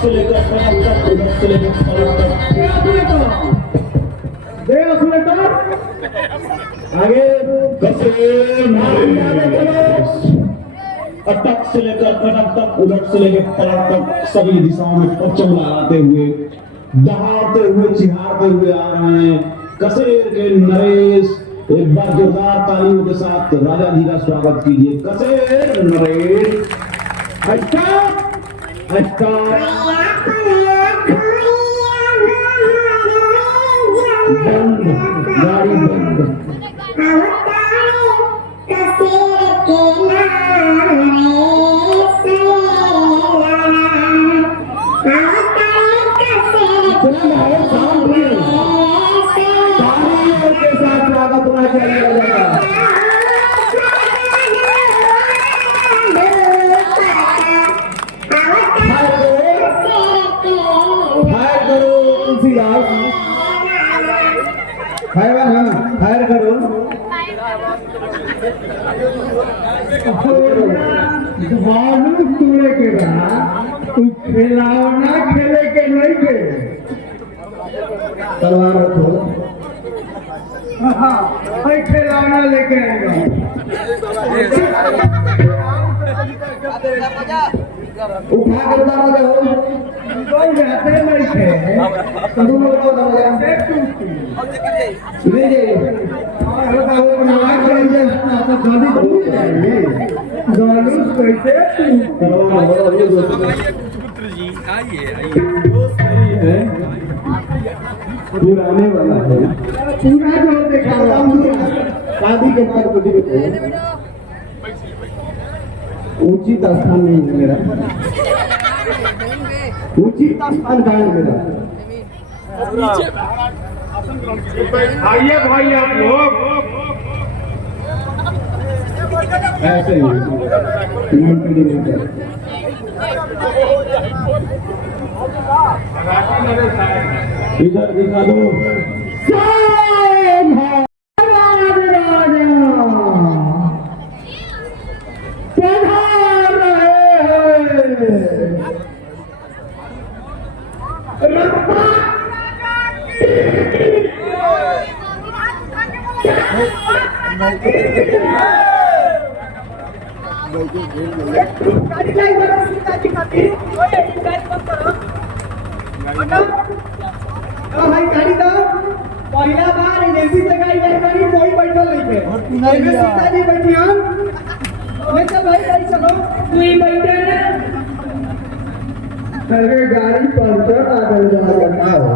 से लेकर कमर तक, उधर से लेकर कमर तक। आगे कसे अटक से लेकर कटक तक, उधर से लेकर पलट तक, सभी दिशाओं में पच्चम लगाते हुए, दहाड़ते हुए, चिहाड़ते हुए आ रहे हैं कसेर के नरेश। एक बार जोरदार तालियों के साथ राजा जी का स्वागत कीजिए। कसेर नरेश बंद, गाड़ी बंद। फायर करो। मालूम तोड़े के रहा तू खिलावना खेले के नहीं के तलवार रखो। हाँ खिलावना लेके आएगा। उठा कर उतार दे हो कोई रहते नहीं थे तू लोग को ले जे और वो नवा करेंगे तो गाड़ी बहुत है गाड़ी कैसे करवा लो ये पुत्र जी आइए है पुराने वाला है पूरा जो देखा शादी के बाद कुछ भी उचित स्थान नहीं है मेरा, उचित स्थान कहाँ है मेरा? आइए भाई आप लोग ऐसे ही इधर दिखा दो। भाई गाड़ी दो पहला बार एजेंसी से गाड़ी जाएगी कोई बैठल नहीं है सीता जी बैठी हम ले चल भाई गाड़ी चलो तू ही बैठे ना। अरे गाड़ी पंचर आ गई क्या हो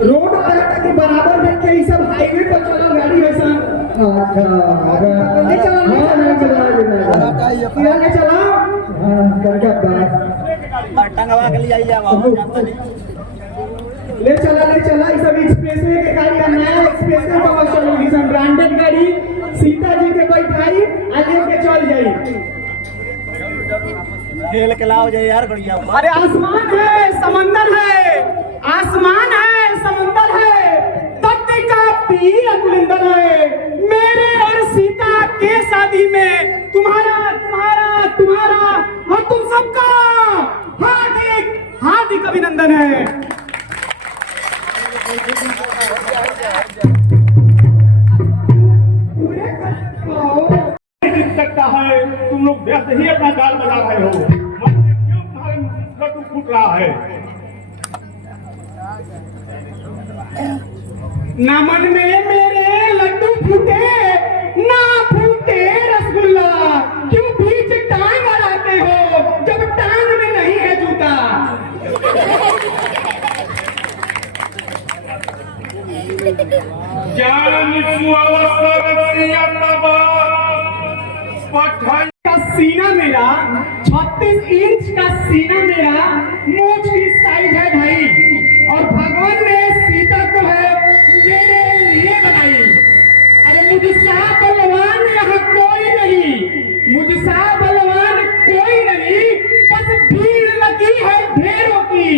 रोड के बराबर देख के ये सब हाईवे पर चलो गाड़ी ऐसा। अच्छा ले चला नहीं चला ले चला करके बात टंगवा के ले आइए ले चला ये सब एक्सप्रेसवे के गाड़ी का नया एक्सप्रेसवे पर चलेगी सब ब्रांडेड गाड़ी सीता जी के बैठाई आगे के चल जाई खेल के लाओ जाए यार बढ़िया। अरे आसमान है समंदर है, आसमान है समंदर है, तट का पीर अकुलिंदर है। मेरे और सीता के शादी में तुम्हारा तुम्हारा तुम्हारा और तुम सबका हार्दिक हार्दिक अभिनंदन है। सकता है तुम लोग व्यस्त ही अपना जाल बना रहे हो, क्यों तुम्हारे लड्डू फूट रहा है? ना मन में मेरे लड्डू फूटे ना फूटे रसगुल्ला, क्यों बीच टांग अड़ाते हो जब टांग में नहीं है जूता? का सीना मेरा 36 इंच का सीना मेरा मूंछ की साइज है भाई, और भगवान ने सीता को है मेरे लिए बनाई। अरे मुझसा बलवान यहाँ कोई नहीं, मुझसा बलवान कोई नहीं, बस भीड़ लगी है ढेरों की।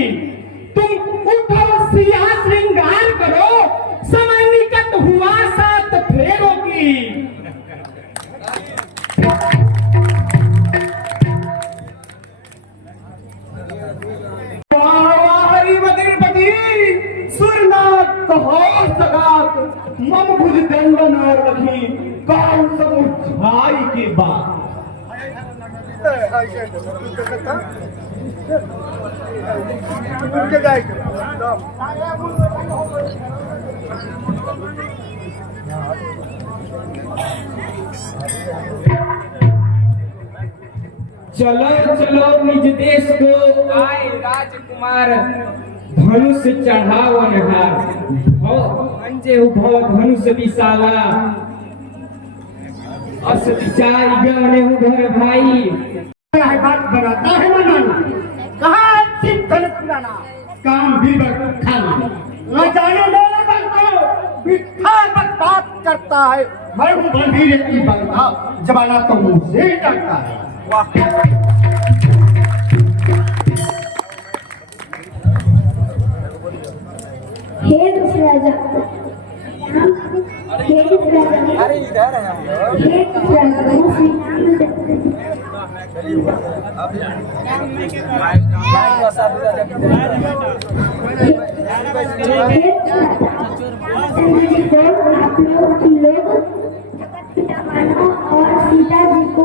तुम उठो सिया श्रृंगार करो, समय निकट हुआ सात फेरों की। कौन सा मुरझाई के बाद चलो चलो निज देश को आए राजकुमार धनुष चढ़ावन हार अंजे उभव धनुष विशाला अस विचार गणे उधर भाई बात बनाता है मनाना कहाँ चित पुराना काम भी खाना न जाने वाला बनता बिठा बात करता है मैं हूँ बंधीर की बंधा जमाना तो मुझसे डरता है हे राजा हे राजा अरे इधर है हे राजा और सीता जी को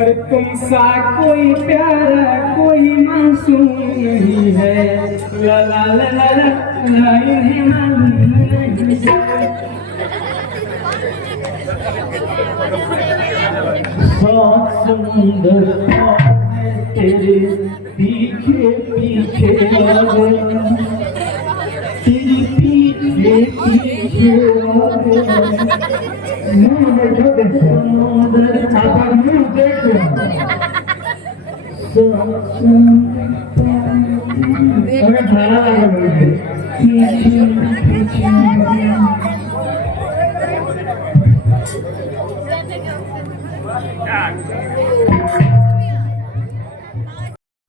अरे तुमसा कोई प्यारा कोई मासूम नहीं है ला ला ला ला ला ला इन्हें मालूम नहीं समुंदर तेरे पीछे पीछे तेरी पीछे पीछे समुंदर छापा मुंह देख अगर खाना लगा मुझे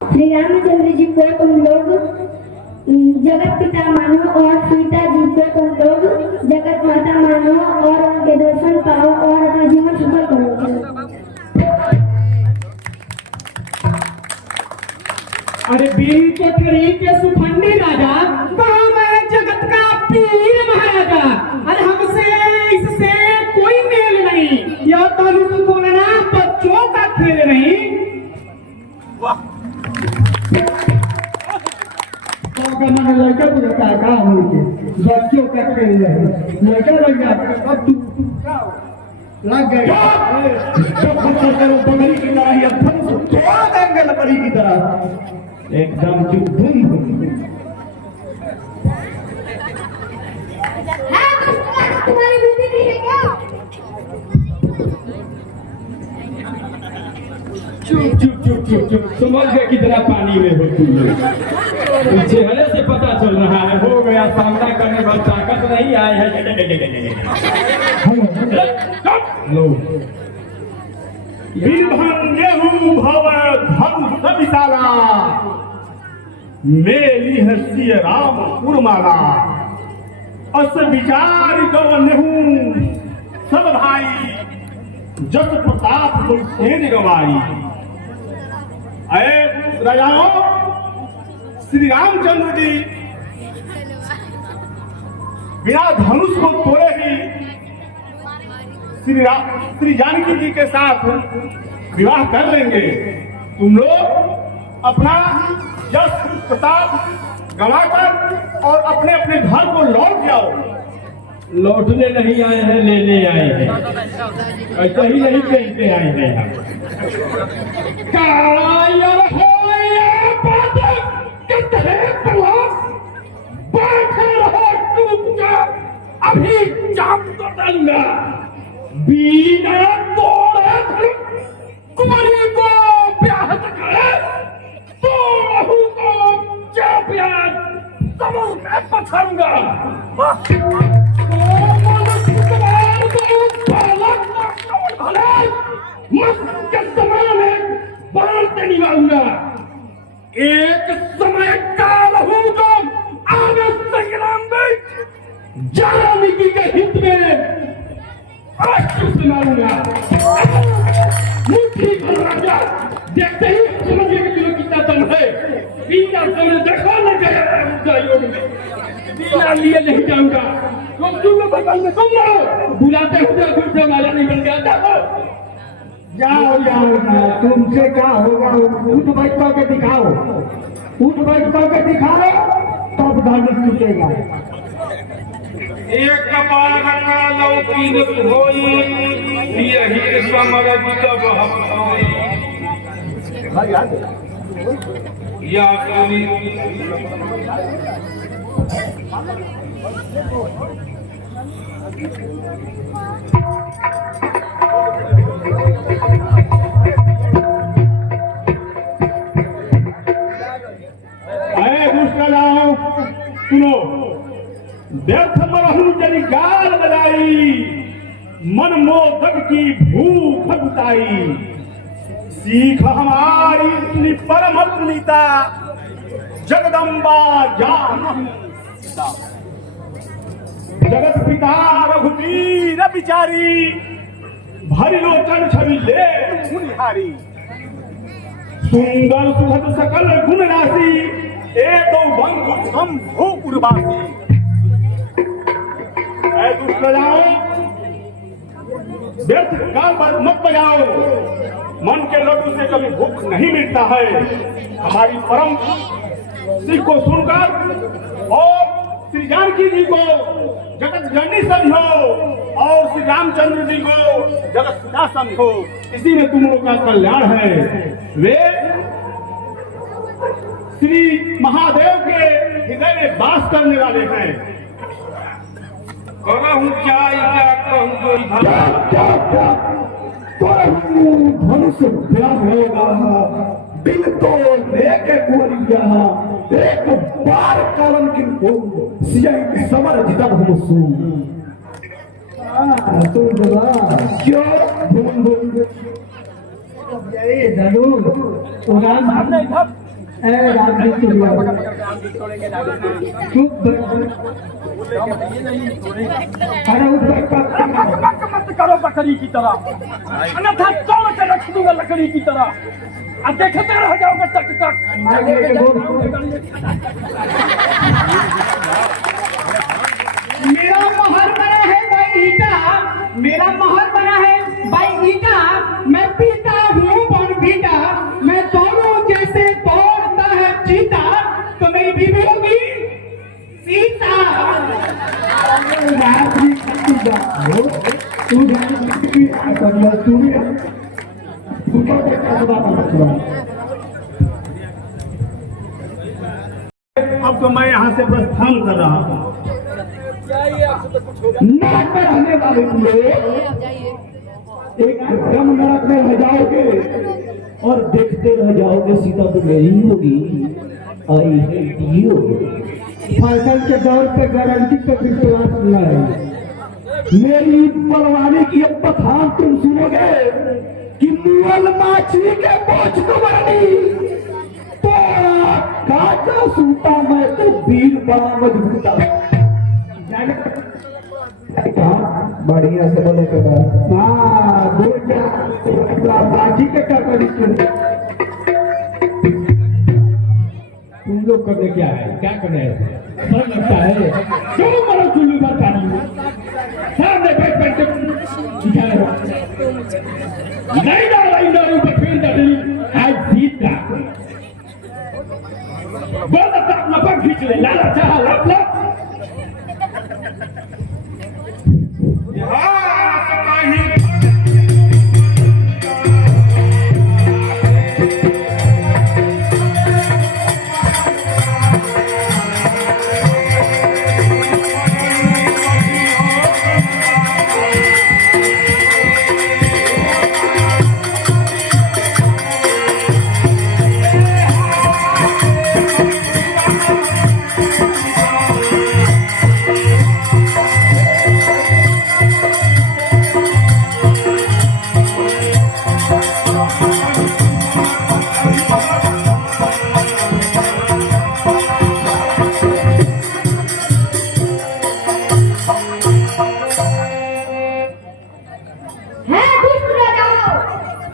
श्री रामचंद्र जी को तुम लोग जगत पिता मानो और सीता जी को तुम लोग जगत माता मानो और उनके दर्शन पाओ और अपना जीवन सफल करो। अरे बीन को तेरी के सुफंडी राजा कहा मैं जगत का पीर महाराजा। अरे हमसे इससे कोई मेल नहीं यह तनु बोलना बच्चों का खेल नहीं। मैंने लड़का बुझता है कहा हो बच्चों का खेल रहे लड़का लग गया अब तू लग गए बकरी की तरह ही अब छोड़ देंगे बकरी की तरह एकदम चुप तुम्हारी बेटी भी है क्या? चुप चुप चुप चुप चुप, समझ गए कितना पानी में हो तुम लोग। चेहरे से पता चल रहा है हो गया, सामना करने पर ताकत नहीं आए है। लो बिरभंगेहु भव धनुष विशाला, मेली है सिय राम उर्माला। अस विचार गवनेहु सब भाई, जस प्रताप सेन गवाई। अरे राजाओं, श्री रामचंद्र जी बिना धनुष को तोड़े ही श्री जानकी जी के साथ विवाह कर लेंगे। तुम लोग अपना यश प्रताप गंवाकर और अपने अपने घर को लौट जाओ। लौटने नहीं आए हैं, लेने आए हैं। ऐसा ही नहीं कहते आए हैं हम। कायर हो ये बातें कितने तलाश, बैठे रहो चुपचाप, अभी जाम तो दूंगा। बिना तोड़े कुमारी को ब्याह करे तो बहू को क्या प्यार समूह में पछाऊंगा। एक समय काल हूँ तो आगे संग्राम में जानकी के हित में अश्रु से मारूंगा। मुट्ठी भर राजा देखते ही समझिए कि तुम्हें कितना दम है। बिना समय देखो न गया योग में, बिना लिए नहीं जाऊंगा। तुम लोग भगवान में तुम लो बुलाते हुए दूसरे वाला नहीं बन गया। जाओ जाओ, तुमसे क्या होगा? उठ बैठ के दिखाओ, उठ बैठ के दिखाओ, तब धनुष टूटेगा। एक कपाल रखा लौकीन होई, यही समर जब हम या कभी सुनो, व्यर्थ मरहु जनि गाल बजाई, मन मोदक की भूख बुताई। सीख हमारी इतनी परम पुनीता, जगदम्बा जानकी सीता। जगत पिता रघुवीर बिचारी, भरी लोचन छवि ले मुनिहारी। सुंदर सुखद सकल गुण राशि, एक बंधु शंभु उर्वासी। दुष्ट बजाओ, व्यर्थ गाल मत बजाओ। मन के लड्डू से कभी भूख नहीं मिटता है। हमारी परम सीख को सुनकर और श्री जानकी जी को जगत जननी समझो और श्री रामचंद्र जी को जगत पिता समझो। इसी में तुम लोग का कल्याण है। वे श्री महादेव के हृदय में वास करने वाले हैं। कहूँ क्या कहूँ कोई धनुष ब्याह होगा, दिल तो लेके कुंवरिया, एक बार कारण किनको सियाई समर जितब हम सू। तो जरा क्यों भूल भूल ये जरूर उड़ान मारने था। राजनीति चुप मत करो बकरी की तरह, अन्यथा तोड़ के रख दूंगा लकड़ी की तरह। अब देखते रह जाओगे टक टक। मेरा महल बना है भाई ईटा, मेरा महल बना है भाई ईटा। मैं पीता हूँ बन बीटा, मैं दोनों जैसे तोड़ता है चीता। तो मेरी बीवी होगी सीता। अब तो मैं यहाँ से प्रस्थान कर रहा हूँ। नरक में रहने वाले लोग एकदम नरक में रह जाओगे और देखते रह जाओगे, सीता तो मेरी होगी। I hate you. फैशन के दौर पे गारंटी पे विश्वास नहीं। मेरी बलवाने की अब बखान तुम सुनोगे कि मुअल माछली के बोझ को बनी तो काटा सूता मैं तो वीर बड़ा मजबूता। बढ़िया से बोले के बाद हाँ बाजी के क्या करी तुम लोग करने क्या है, क्या करने सर लगता है क्यों मरो चुल्लू पर पानी सामने बैठ बैठ के दिखा रहा नहीं डाला इंदौर ऊपर फिर डबल आज जीत का बहुत अच्छा लपक खींच ले लाला चाह लप लप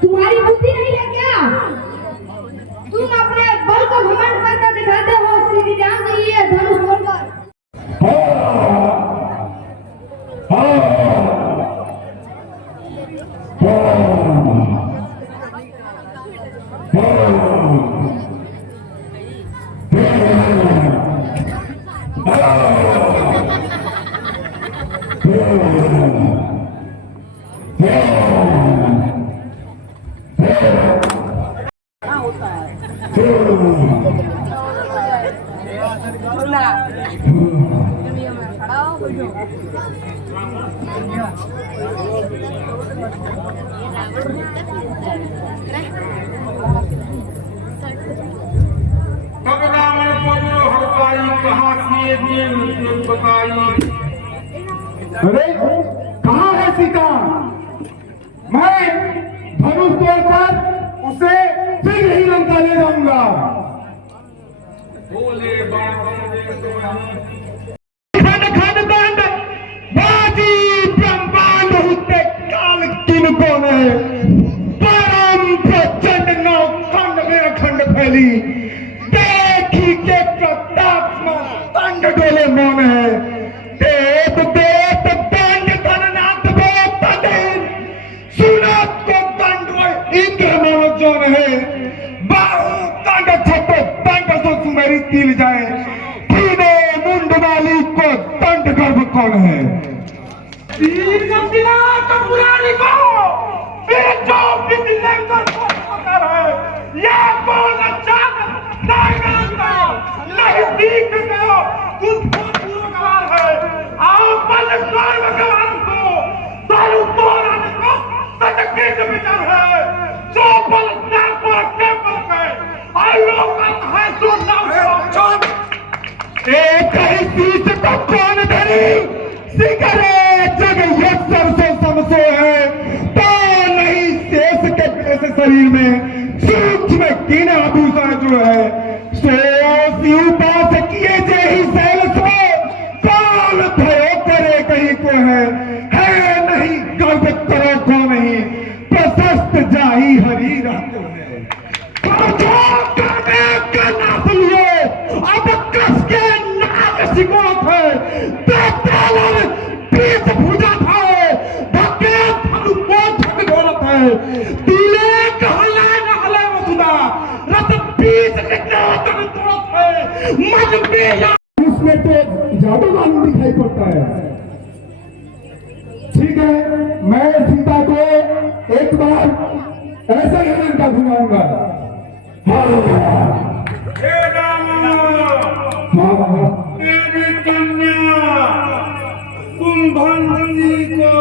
तुम्हारी बुद्धि नहीं है क्या? तुम अपने बल को घमंड करके दिखाते हो। सीधी जान नहीं है धनुष बोलकर। अरे कहाँ है सीता? मैं धनुष तोड़कर उसे शीघ्र ही लंका ले जाऊंगा। खंड खंड दंड बाजी ब्रह्मांड हुते काल किन कौन है परम प्रचंड नौ खंड में खंड फैली देखी के प्रताप में दंड डोले मौन है देव देव दंड धननाथ सुनत को दंड इंद्र मानो जौन है बाहु दंड छपे दंड तो सुमेरी तिल जाए सीधे मुंड वाली को दंड गर्भ कौन है पुरानी को जो ये कौन अच्छा नहीं सीख गयो है आप भगवान को सारू तोड़ने को सटके विचार है जो बल पर के बल है और लोग है जो नाम है एक ही चीज को कौन धरी सिगरेट जग ये सरसों समसो है तो नहीं शेष के ऐसे शरीर में सूक्ष्म कीन आभूषण जो है सो उपास किए जे ही सैल सो कौन भयो करे कहीं को है नहीं गर्व करो को नहीं प्रशस्त जाही हरी रहते है नाप लियो अब कस के नाक सिकोत है बीच भुजा था धक्के थनु पोत ढोलत है दिले कहला नहले मसुदा रत बीच निकला तन तोड़त है मन में उसमें तो जादू मालूम दिखाई पड़ता है। ठीक है मैं सीता को एक बार ऐसा ही का घुमाऊंगा। कुंभनी को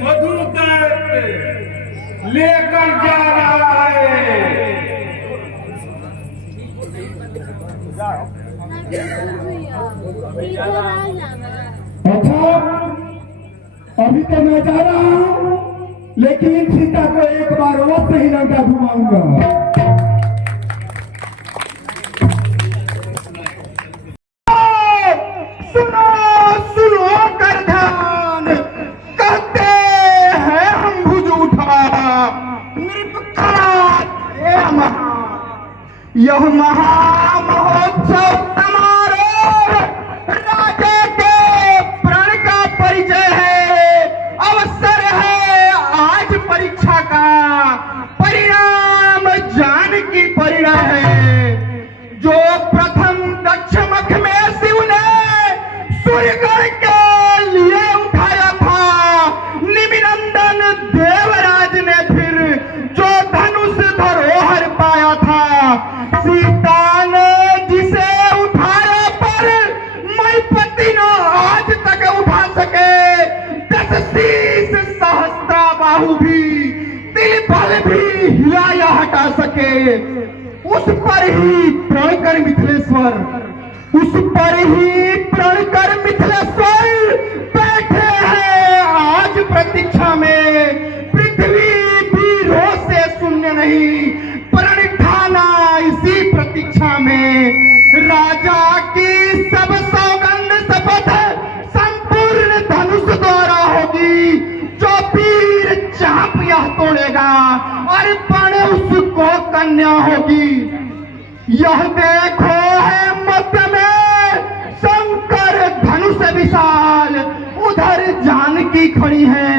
मधु तक लेकर जा रहा है। अच्छा, अभी तो मैं जा रहा हूँ, लेकिन सीता को एक बार और सही लंका घुमाऊंगा। सुनो सुनो कर ध्यान, कहते हैं हम भुज उठा नृपकात यह महामहोत्सव समारोह राजा के प्रण का परिचय है, अवसर है आज परीक्षा का, परिणाम जान की परिणय है। जो प्रथम दक्ष मख में शिव ने सूर्यगण के लिए उठाया था, निमिनंदन देवराज ने फिर जो धनुष धरोहर पाया था, सीता ने जिसे उठाया पर मैपति न आज तक उठा सके, 10 शीश सहस्त्रा बाहु भी तिल बल भी हिला या हटा सके, उस पर ही प्रण कर मिथिलेश्वर, उस पर ही प्रण कर मिथिलेश्वर बैठे हैं आज प्रतीक्षा में। पृथ्वी भी रोष से शून्य नहीं, प्रण ठाना इसी प्रतीक्षा में। राजा की सब सौगंध शपथ संपूर्ण धनुष द्वारा होगी, जो वीर चाप यह तोड़ेगा अर्पण उसको कन्या होगी। यह देखो है मध्य में शंकर धनुष विशाल, उधर जानकी खड़ी है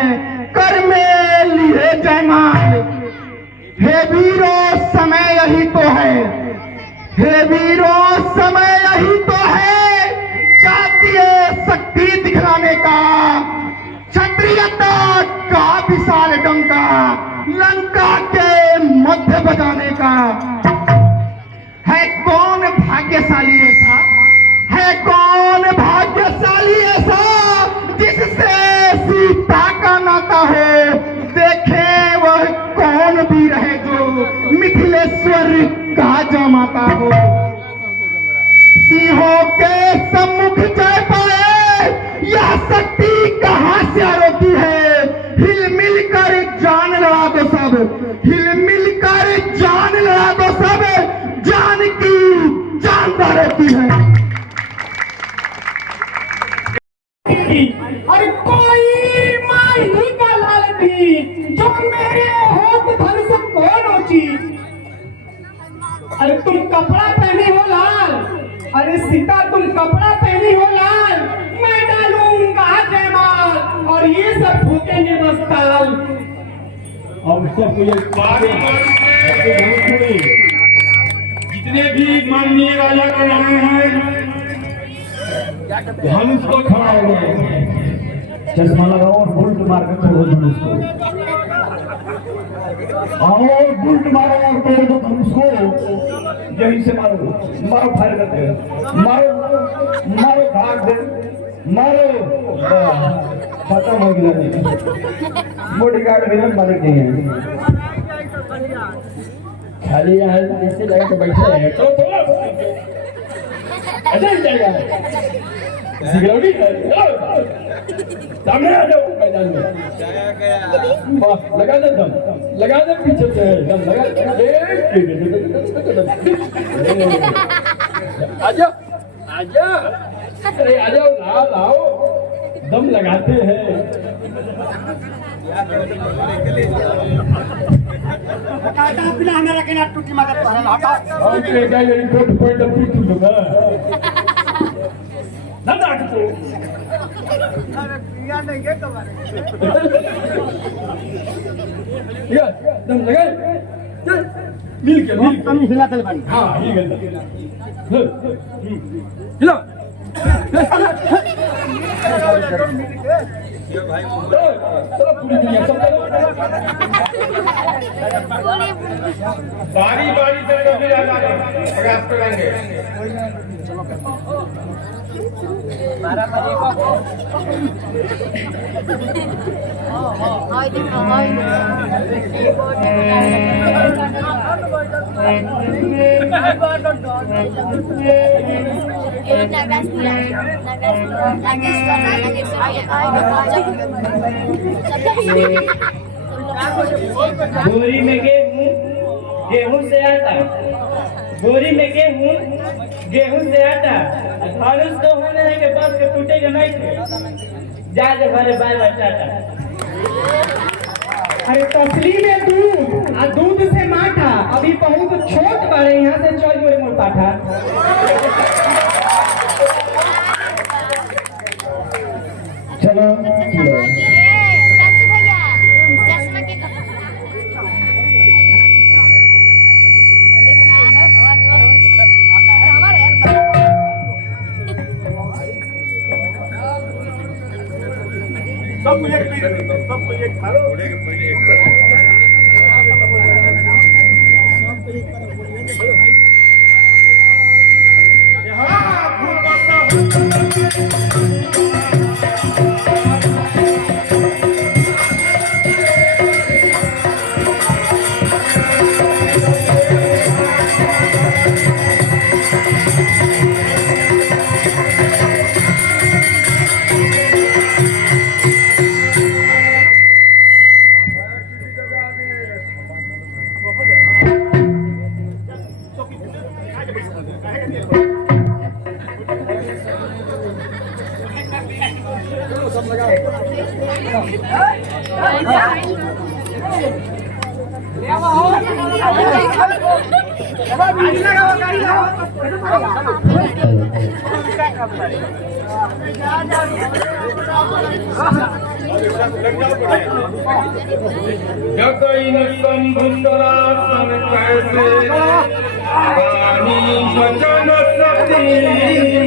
कर में लिए जयमाल। हे वीरों समय यही तो है, हे वीरों समय यही तो है, जातीय शक्ति दिखलाने का, क्षत्रियता का विशाल डंका लंका के मध्य बजाने का। है कौन भाग्यशाली ऐसा, है कौन भाग्यशाली ऐसा, जिससे सीता का नाता हो। देखे वह कौन वीर है जो मिथिलेश्वर का जमाता हो। सिंहों के सम्मुख जय पाए यह शक्ति कहां से आरोती है। हिल मिल कर जान लड़ा दो सब, हिल मिल कर जान लड़ा दो सब, जान की जानदार होती है। और कोई माही का लाल भी जो मेरे होत धन से कौन ऊंची। अरे तुम कपड़ा पहने हो लाल, अरे सीता तुम कपड़ा पहनी हो लाल, मैं डालूंगा जयमाल और ये सब फूकेंगे बस ताल। और सबको ये जितने भी माननीय राजा का नाम है धनुष को खड़ा हो गए, चश्मा लगाओ और बुल्ट मार कर छोड़ो धनुष को, और बुल्ट मारो और तोड़ दो धनुष को। यहीं से मारो, मारो फायर करके मारो, मारो भाग दे, मारो खत्म हो गया। बॉडी गार्ड भी हम मारे नहीं है, खाली यहाँ ऐसे जगह पे बैठे हैं। तो अच्छा जाएगा सिक्योरिटी सामने आ जाओ मैदान में, लगा दे दम, लगा दे पीछे से दम लगा, आजा आजा, अरे आ जाओ लाल आओ, दम लगाते हैं। बिना हमारा के ना टूटी मगर पहले हटा और ये क्या ये कोट पॉइंट ऑफ व्यू दूंगा ना ना तो या नहीं के तुम्हारे ये दम लगा चल मिल के हम हिलाते बानी। हां ये गंदा हिलो भाई तो पूरी दुनिया सब बारी बारी से कभी प्रयास करेंगे। बोरी में गेहूं, गेहूं से आटा, बोरी में गेहूं, गेहूं से आटा, धनुष तो होने के बस के टूटेगा नहीं थे, जा घरे बाय बाय टाटा। अरे तसली में दूध आ दूध से माठा, अभी बहुत छोट बारे यहाँ से चल गोरे मोर पाठा। चलो सबको एक सबको एक खा लो जगइन संभुतरा सन कैसे वाणी वचन सती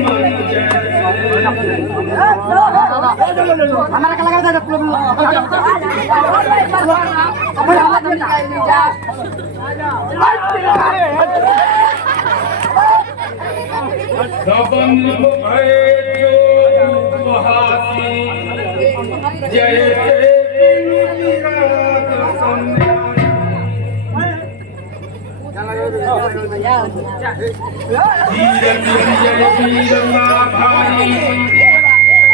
मन हमारा कलाकार था दबंग भय जो उपहासी जैसे विराट धीर वीर भारी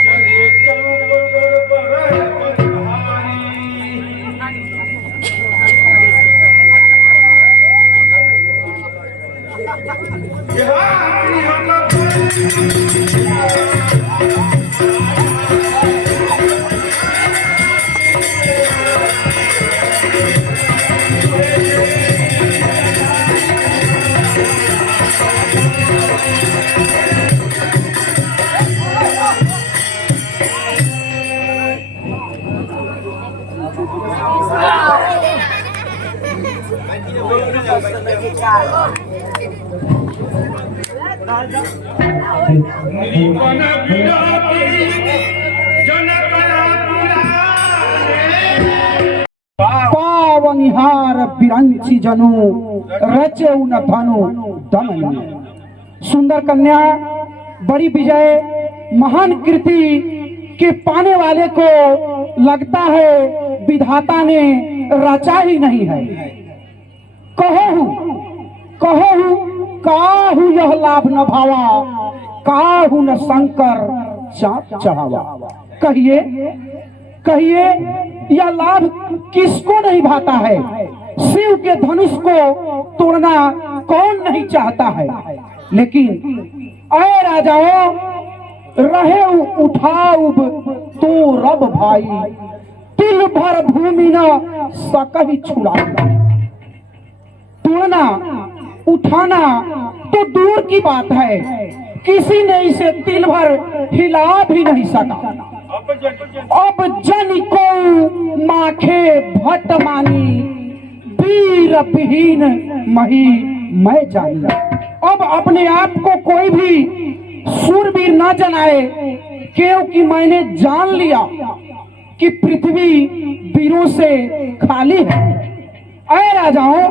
चले चौबड़ पर भारी निपन विराटी जनकला पावनिहार बिरंची जनु रचे उन धनु दमन। सुंदर कन्या बड़ी विजय महान कृति के पाने वाले को लगता है विधाता ने रचा ही नहीं है। कहू काहू यह लाभ न भावा, काहू न शंकर चाप चढ़ावा। कहिए यह लाभ किसको नहीं भाता है? शिव के धनुष को तोड़ना कौन नहीं चाहता है? लेकिन ऐ राजाओं रहे उठाऊ तो रब भाई, तिल भर भूमि न सकही छुड़ाई। तोड़ना उठाना तो दूर की बात है, किसी ने इसे तिल भर हिला भी नहीं सका। अब जन को माखे भट्ट मानी, वीर विहीन मही मैं जानी। अब अपने आप को कोई भी सूरवीर न जनाए, क्योंकि मैंने जान लिया कि पृथ्वी वीरों से खाली है। ऐ राजाओं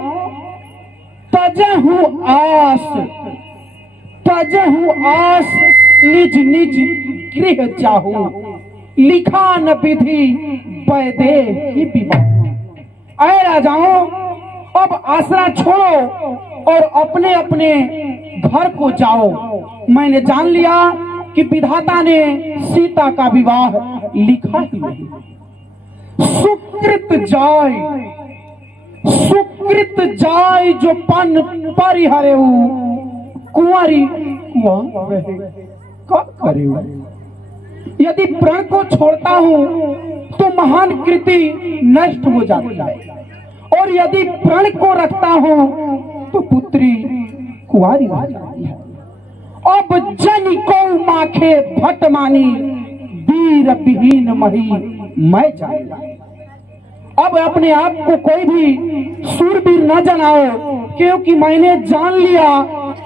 तजहु आस निज निज गृह जाहू, लिखा न विधि वैदे ही विवाह। ऐ राजाओं, अब आसरा छोड़ो और अपने अपने घर को जाओ। मैंने जान लिया कि विधाता ने सीता का विवाह लिखा ही नहीं। सुकृत जाय जो पन परिहरे, कुंवारी कुआं रहे कब करे। यदि प्रण को छोड़ता हूं तो महान कृति नष्ट हो जाती है, और यदि प्रण को रखता हूं तो पुत्री कुंवारी रह जाती है। अब जन को माखे भट मानी, वीर विहीन मही मैं जाऊंगा। अब अपने आप को कोई भी सूरवीर न जनाओ, क्योंकि मैंने जान लिया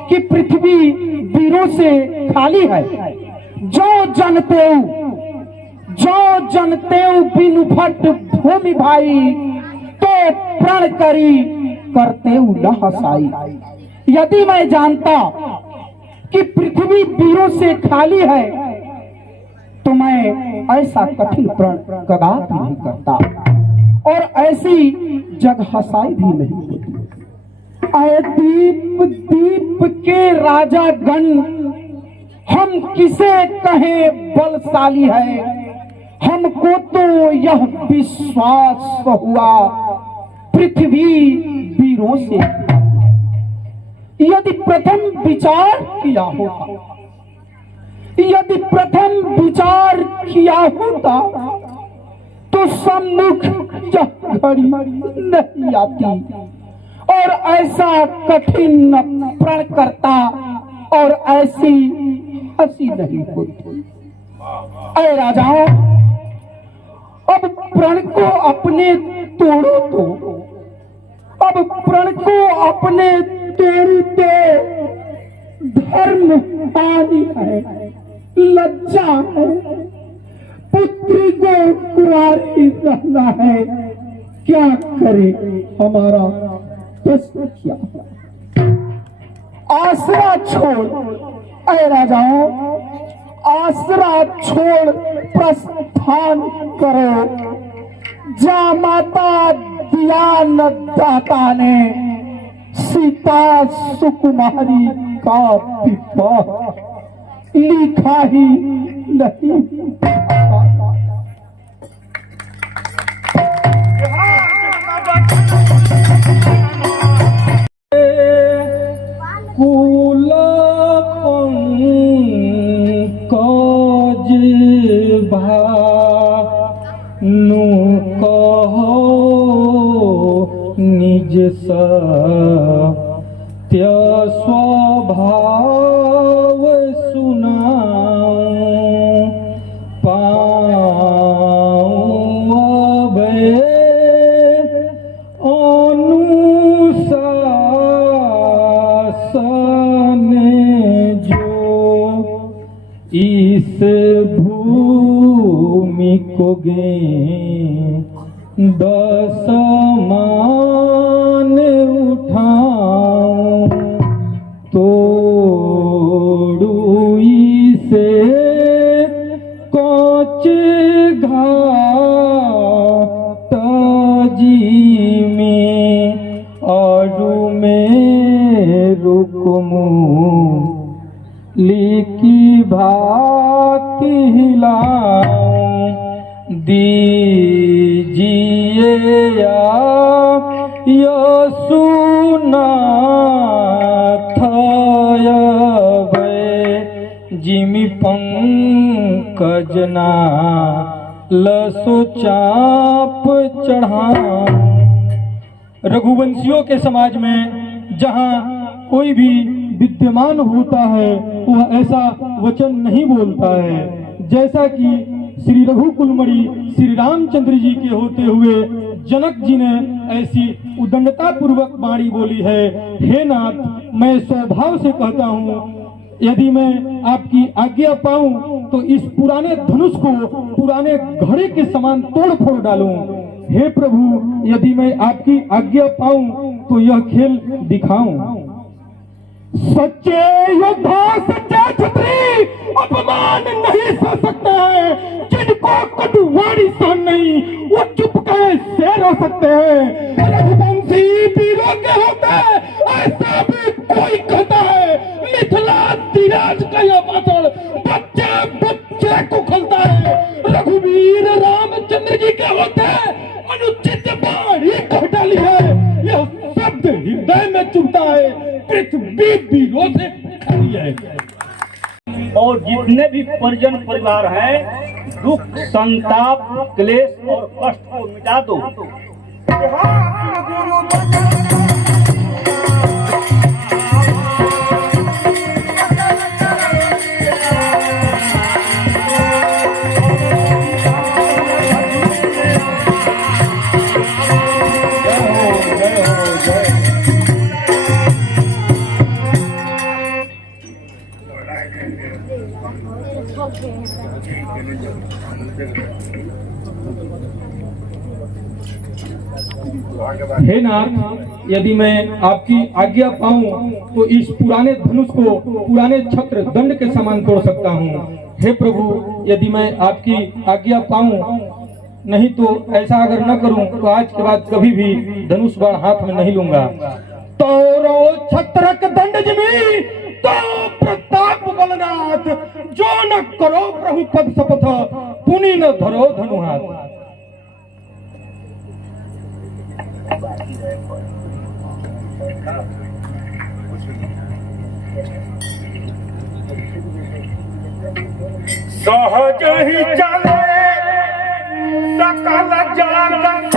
कि पृथ्वी वीरों से खाली है। जो जनते बिनु भट भूमि भाई, तो प्रण करी करते न हसाई। यदि मैं जानता कि पृथ्वी वीरों से खाली है तो मैं ऐसा कठिन प्रण कदापि नहीं करता, और ऐसी जग हसाई भी नहीं होती। आए दीप के राजा गण, हम किसे कहे बलशाली है। हमको तो यह विश्वास हुआ पृथ्वी वीरों से। यदि प्रथम विचार किया होता तो सम्मुख यह घड़ी नहीं आती, और ऐसा कठिन प्रण करता, और ऐसी हंसी नहीं होती। ऐ राजाओं, अब प्रण को अपने तोड़ो तो, अब प्रण को अपने तोड़ो तो धर्म हानि है, लज्जा है। पुत्री को कुंवारी रहना है, क्या करे हमारा प्रश्न क्या। आसरा छोड़, ऐ राजाओं, आसरा छोड़ प्रस्थान करो। जा माता दिया न दाता ने, सीता सुकुमारी का विवाह लिखा ही नहीं। निज सत्य स्वभाव सुनाऊं, पाऊं अभय अनुशासन जो, इस भूमि को गे दस मान उठाऊं, तोड़ू इसे कोच घाट जी में, अरु में रुकमू लिखी भाति हिलाऊं, दीजिए यसुनाथ जिमि पंकजना लसो चाप चढ़ा। रघुवंशियों के समाज में जहाँ कोई भी विद्यमान होता है वह ऐसा वचन नहीं बोलता है, जैसा कि श्री रघुकुलमणि श्री रामचंद्र जी के होते हुए जनक जी ने ऐसी उदंडता पूर्वक वाणी बोली है। हे नाथ, मैं स्वभाव से कहता हूँ, यदि मैं आपकी आज्ञा पाऊं तो इस पुराने धनुष को पुराने घड़े के समान तोड़ फोड़ डालूं। हे प्रभु, यदि मैं आपकी आज्ञा पाऊं तो यह खेल दिखाऊं। सच्चे योद्धा सच्चा छत्री अपमान नहीं सह सकते हैं। जिनको कटुवाणी सहन नहीं वो चुप कर शेर हो सकते हैं। रघुवंशी वीरों के होते ऐसा भी कोई कहता है। मिथिला धीराज का यह बादल बच्चे बच्चे को खलता है। रघुवीर रामचंद्र जी के होते अनुचित बाणी कह डाली है। यह शब्द हृदय में चुभता है। पृथ्वी वीरों से खड़ी है। और जितने भी परिजन परिवार हैं, दुख संताप क्लेश और कष्ट को मिटा दो। हे नाथ, यदि मैं आपकी आज्ञा पाऊं तो इस पुराने धनुष को पुराने छत्र दंड के समान तोड़ सकता हूं। हे प्रभु, यदि मैं आपकी आज्ञा पाऊं, नहीं तो ऐसा अगर न करूं तो आज के बाद कभी भी धनुष बाण हाथ में नहीं लूंगा। तोरो छत्रक दंड जिमी तो प्रताप बलनाथ। जो न करो प्रभु पद शपथ पुनि न धरो धनु हाथ। सहज ही चले सकल जगत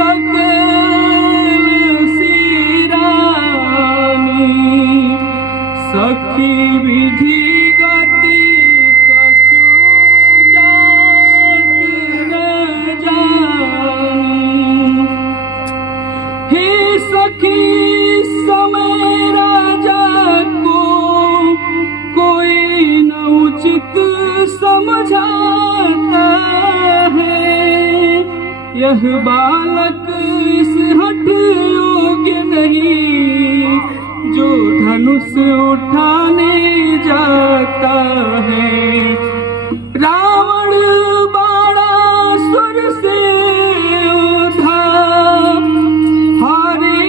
सकल सी उचित समझाता है। यह बालक इस हठ योग्य नहीं जो धनुष उठाने जाता है। रावण बाणासुर से उठा हारे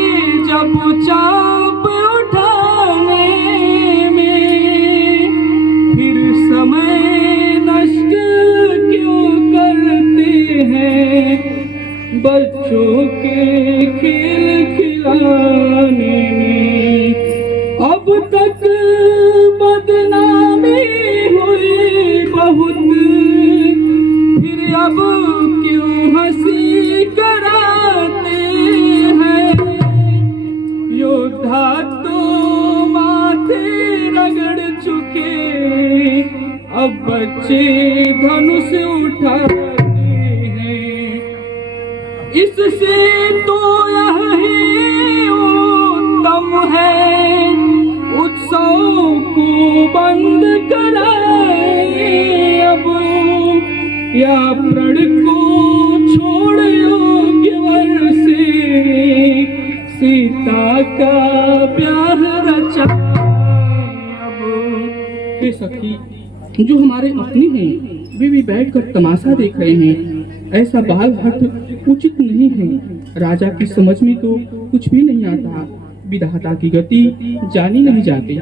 जब चाप उठाने में, फिर समय नष्ट क्यों करते हैं बच्चों के खेल खिलाने में। अब तक बदनामी हुई बहुत, फिर अब क्यों हंसी कराते हैं। योद्धा तो माथे रगड़ चुके, अब बच्चे धनुष उठाते हैं। इससे तो यही उत्तम है उत्सव को बंद कराए अब, या प्रण को छोड़ योग्य वर से सीता का ब्याह रचाए अब। हे सखी, जो हमारे अपने हैं वे भी बैठकर तमाशा देख रहे हैं। ऐसा बाल हट उचित नहीं है। राजा की समझ में तो कुछ भी नहीं आता। विधाता की गति जानी नहीं जाती।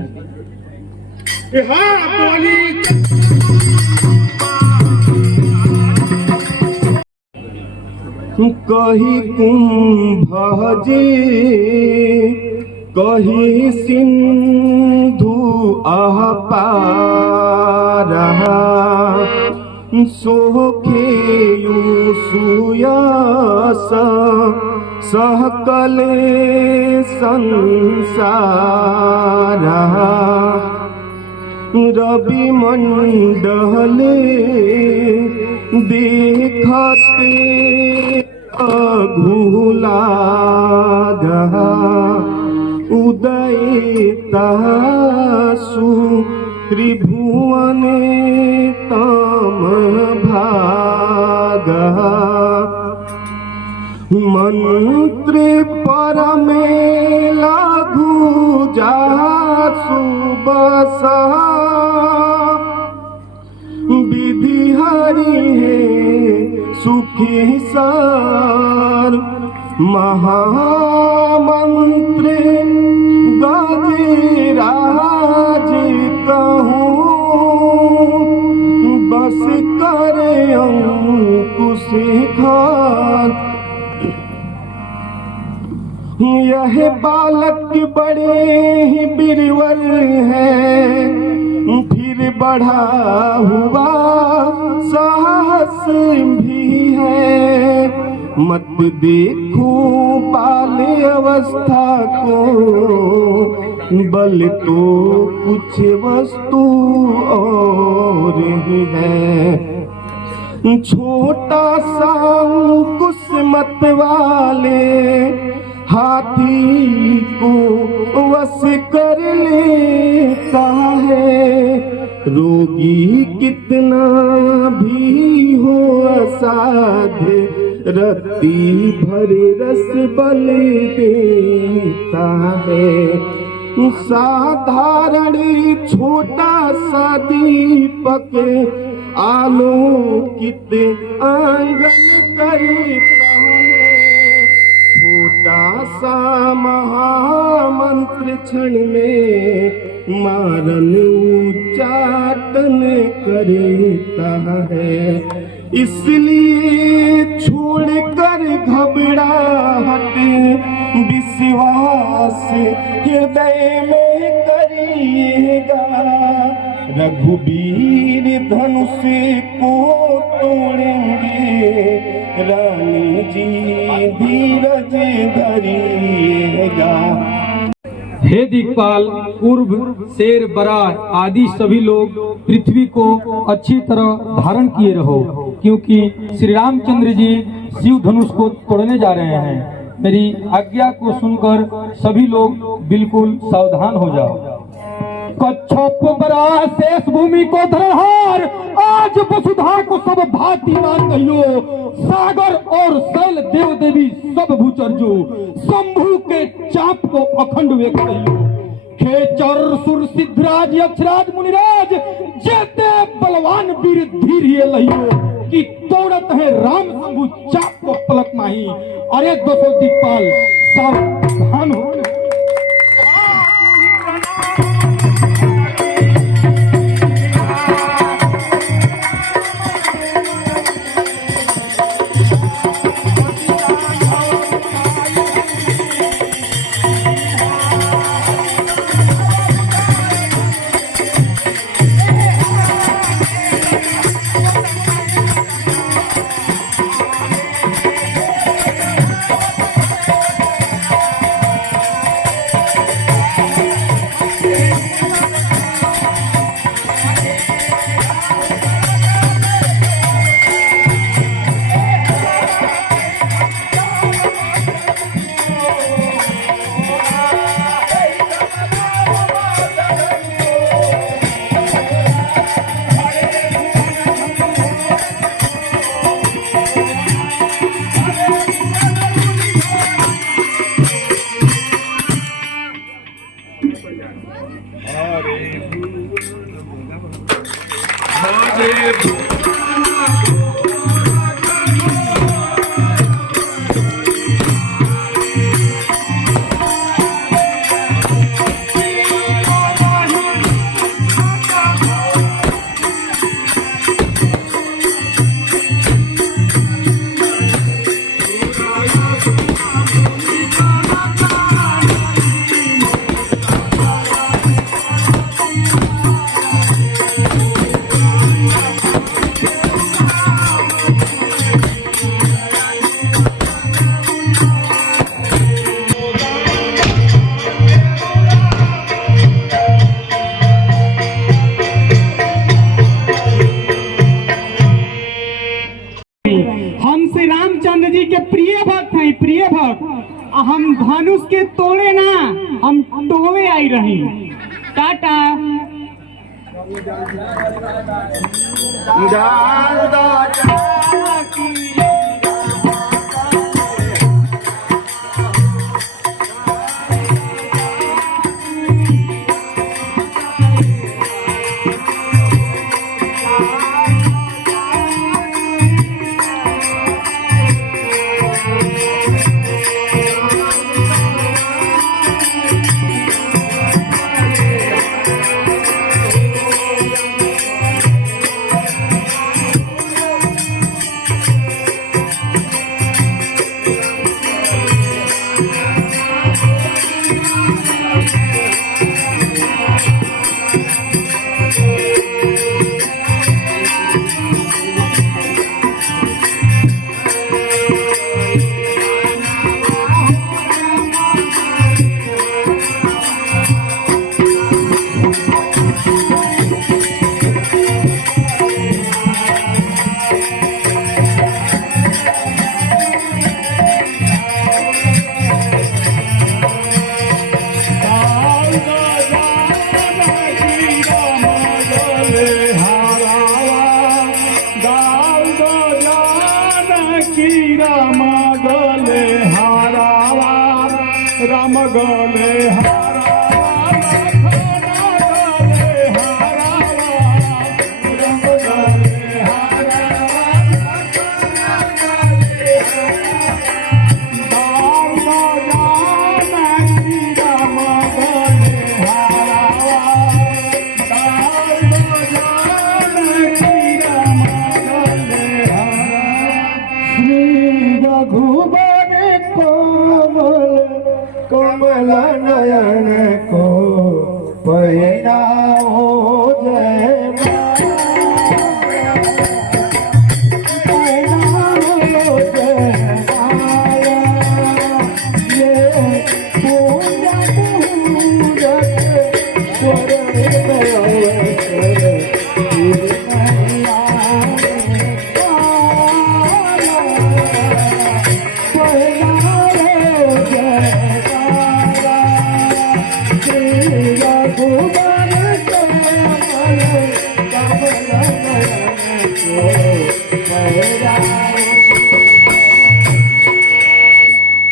कहीं कुंभजे कहीं सिंधु आह पारा, सोखेयु सुयस सहकले संसारा। रवि मंडले देखते अघुला उदयितासु त्रिभुवने तम भागा। मंत्र परमे लघु जासु बसा, विधि हरि है सुखी सार। महामंत्र गजराज कहूँ, बस करे अंकुश खान। यह बालक बड़े ही बीरवर है, फिर बढ़ा हुआ साहस भी है। मत देखो बाल अवस्था को, बल तो कुछ वस्तु और ही है। छोटा सा कुस्मत वाले हाथी को वश कर लेता है। रोगी कितना भी हो असाध्य, रत्ती भरे रस बल देता है। साधारण छोटा सा दीपक आलोकित आंगन करता है। छोटा सा महामंत्र क्षण में मारन उच्चाटन करता है। इसलिए छोड़कर घबराहट विश्वास हृदय में करिएगा। रघुबीर धनुष को तोड़ेंगे, रानी जी धीरज धरिएगा। हे दिक्पाल, उर्व, शेर, बराह आदि सभी लोग पृथ्वी को अच्छी तरह धारण किए रहो, क्योंकि श्री रामचंद्र जी शिव धनुष को तोड़ने जा रहे हैं। मेरी आज्ञा को सुनकर सभी लोग बिल्कुल सावधान हो जाओ। कच्छप बरा शेष भूमि को धरहार, आज वसुधा को सब भांति मान कहियो, सागर और शैल देव देवी सब भूचर्जो, शंभु के चाप को अखंड वे कहियो, खेचर सुर सिद्धराज यक्षराज मुनिराज, जेते बलवान वीर धीर ये लहियो, कि तोड़त है राम शंभु चाप को पलक माही। अरे 200 दिक्पाल सावधान हो। प्रिय भक्त, हम धनुष के तोड़े ना, हम टोवे आई रही। टाटा।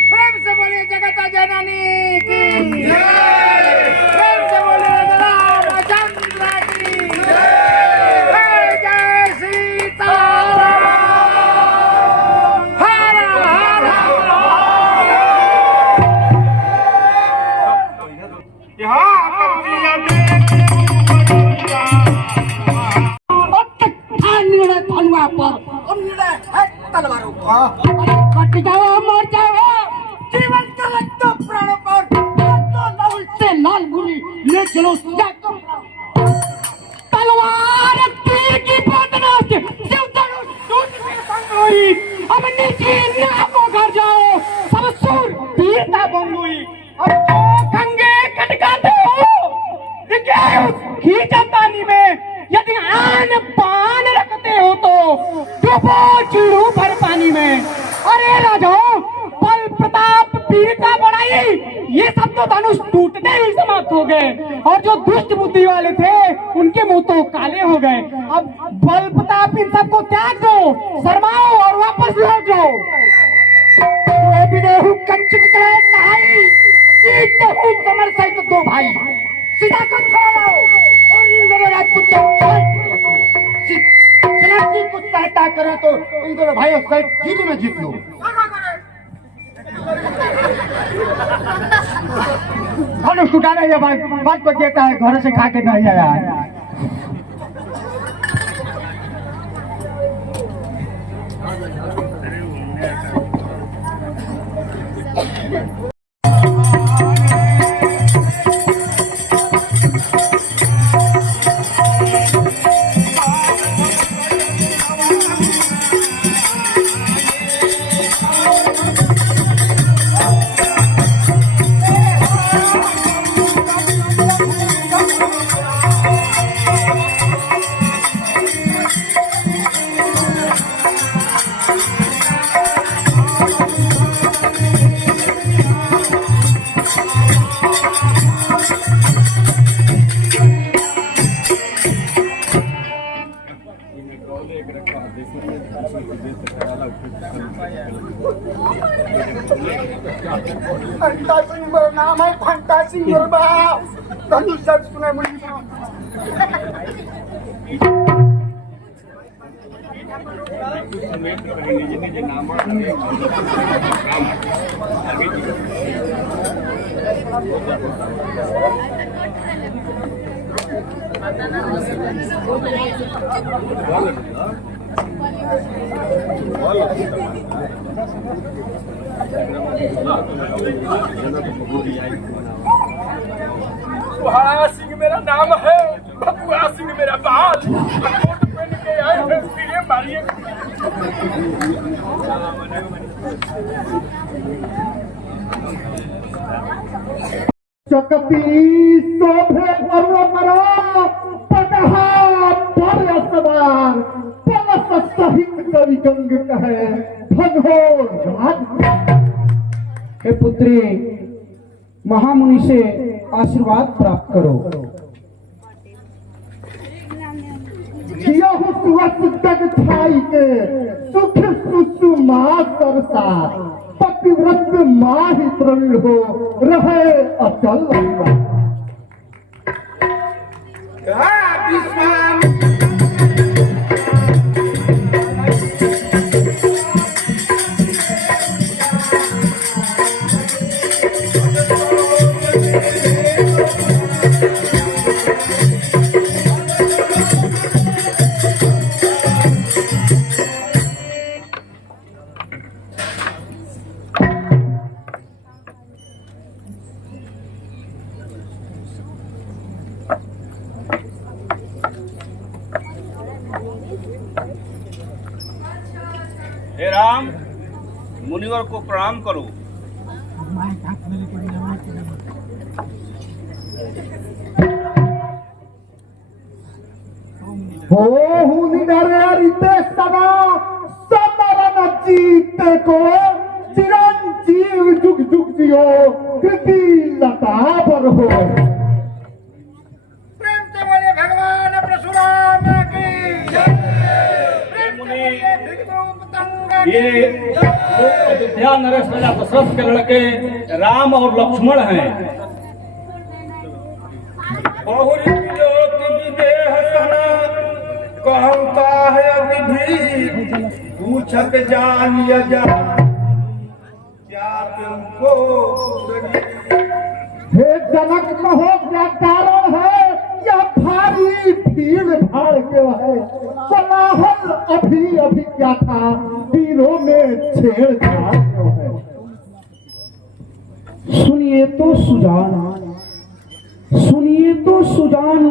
प्रेम से बोलिए जगत जननी की प्रेम से बोलिए रामचंद्र की जय जय सीताराम हर हर तलवारों कट जाओ मर जाओ जीवन का लगता प्राणों पर तो नहुल से लाल गुली ले चलो सीधा तलवार तीर की बंदना से शिवधनुष टूट के संगोई अब नीचे नामो घर जाओ सब सूर वीरता बंगुई अब तो गंगे कटकाते हो दिखे उस खींचतानी में यदि आन पान रखते हो तो डूबो चिड़ू भर पानी में। अरे राजाओं बल प्रताप वीरता बढ़ाई ये सब तो धनुष टूटते ही समाप्त हो गए और जो दुष्ट बुद्धि वाले थे उनके मुंह तो काले हो गए। अब बल प्रताप इन सबको त्याग दो शर्माओ और वापस लौट जाओ। कंचन समर सहित दो भाई सीधा कर खड़ा और इन दोनों राजपूत कुछ सहायता करे तो इन दोनों भाइयों सहित जीत में जीत लो। धनुष टूटा नहीं है भाई बात को देता है घर से खा के नहीं आया है। घंटा सिंह मेरा नाम है घंटा सिंह धनुष शब्द सुना मुझे। भगुआ सिंह मेरा नाम है भगुआ सिंह मेरा बाल कोट पहन के आए हैं सीधे मारिए। चकती शोभे पर्वतरा पटहा पर्य सवार पलस सहित कवि गंग कहे भगोर हे पुत्री महामुनि से आशीर्वाद प्राप्त करो। यह सुवस जग छाई के सुख सुषुमा सरसा पतिव्रत माहि प्रवीण हो रहे अचल। हे राम मुनिवर को प्रणाम करो। हो सदा समरण जीते को चिरंजीव जुग जुग जियो कृति लता पर हो। प्रेम से बोले भगवान परशुराम ये अयोध्या नरेश राजा दशरथ के लड़के राम और लक्ष्मण हैं। बहुरी ज्योति विदेह सना कहता है अभी पूछत जानिय जा क्या तुमको हे जनक कहो क्या कारण है या भारी भीड़ भाड़ क्यों है कोलाहल अभी अभी क्या था तीरों में छेड़छाड़ क्यों है। सुनिए तो सुजान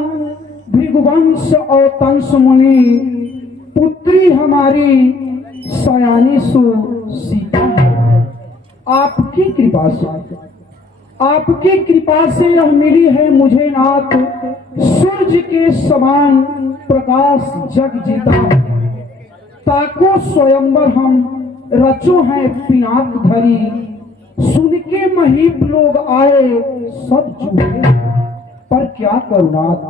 भृगुवंश और तंसमुनि पुत्री हमारी सयानी सु सीता है। आपकी कृपा से यह मिली है मुझे नाथ सूरज के समान प्रकाश जग जीता। ताको स्वयंवर हम रचो हैं पिनाक धरी सुन के महीप लोग आए सब झूठे पर क्या करुणात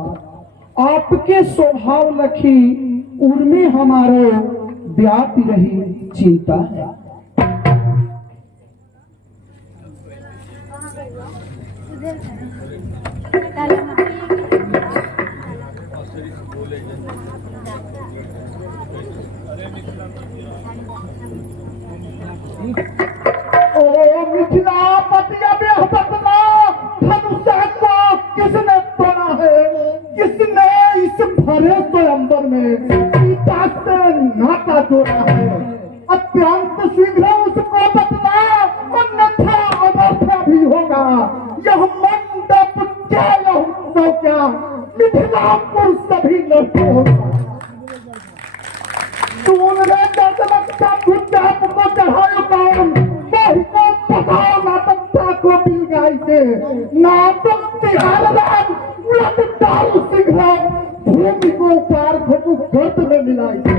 आपके स्वभाव लखी उर्मी हमारे व्यापी रही चिंता है। किसने तोड़ा है किसने इस भरे स्वयंवर में सीता से नाता जोड़ा है अत्यंत शीघ्र उसको बतला अन्यथा अनर्थ भी होगा। यह मंडप क्या यह उत्सव क्या मिथिलापुर सभी लड़के होगा। तून रे दर्शक का गुज्जाप को चढ़ायो कौन वही को पकाओ नाटकता को बिल गाई से नाटक तिहार रात उलट डाल शीघ्र भूमि को पार फटू गर्द में मिलाई से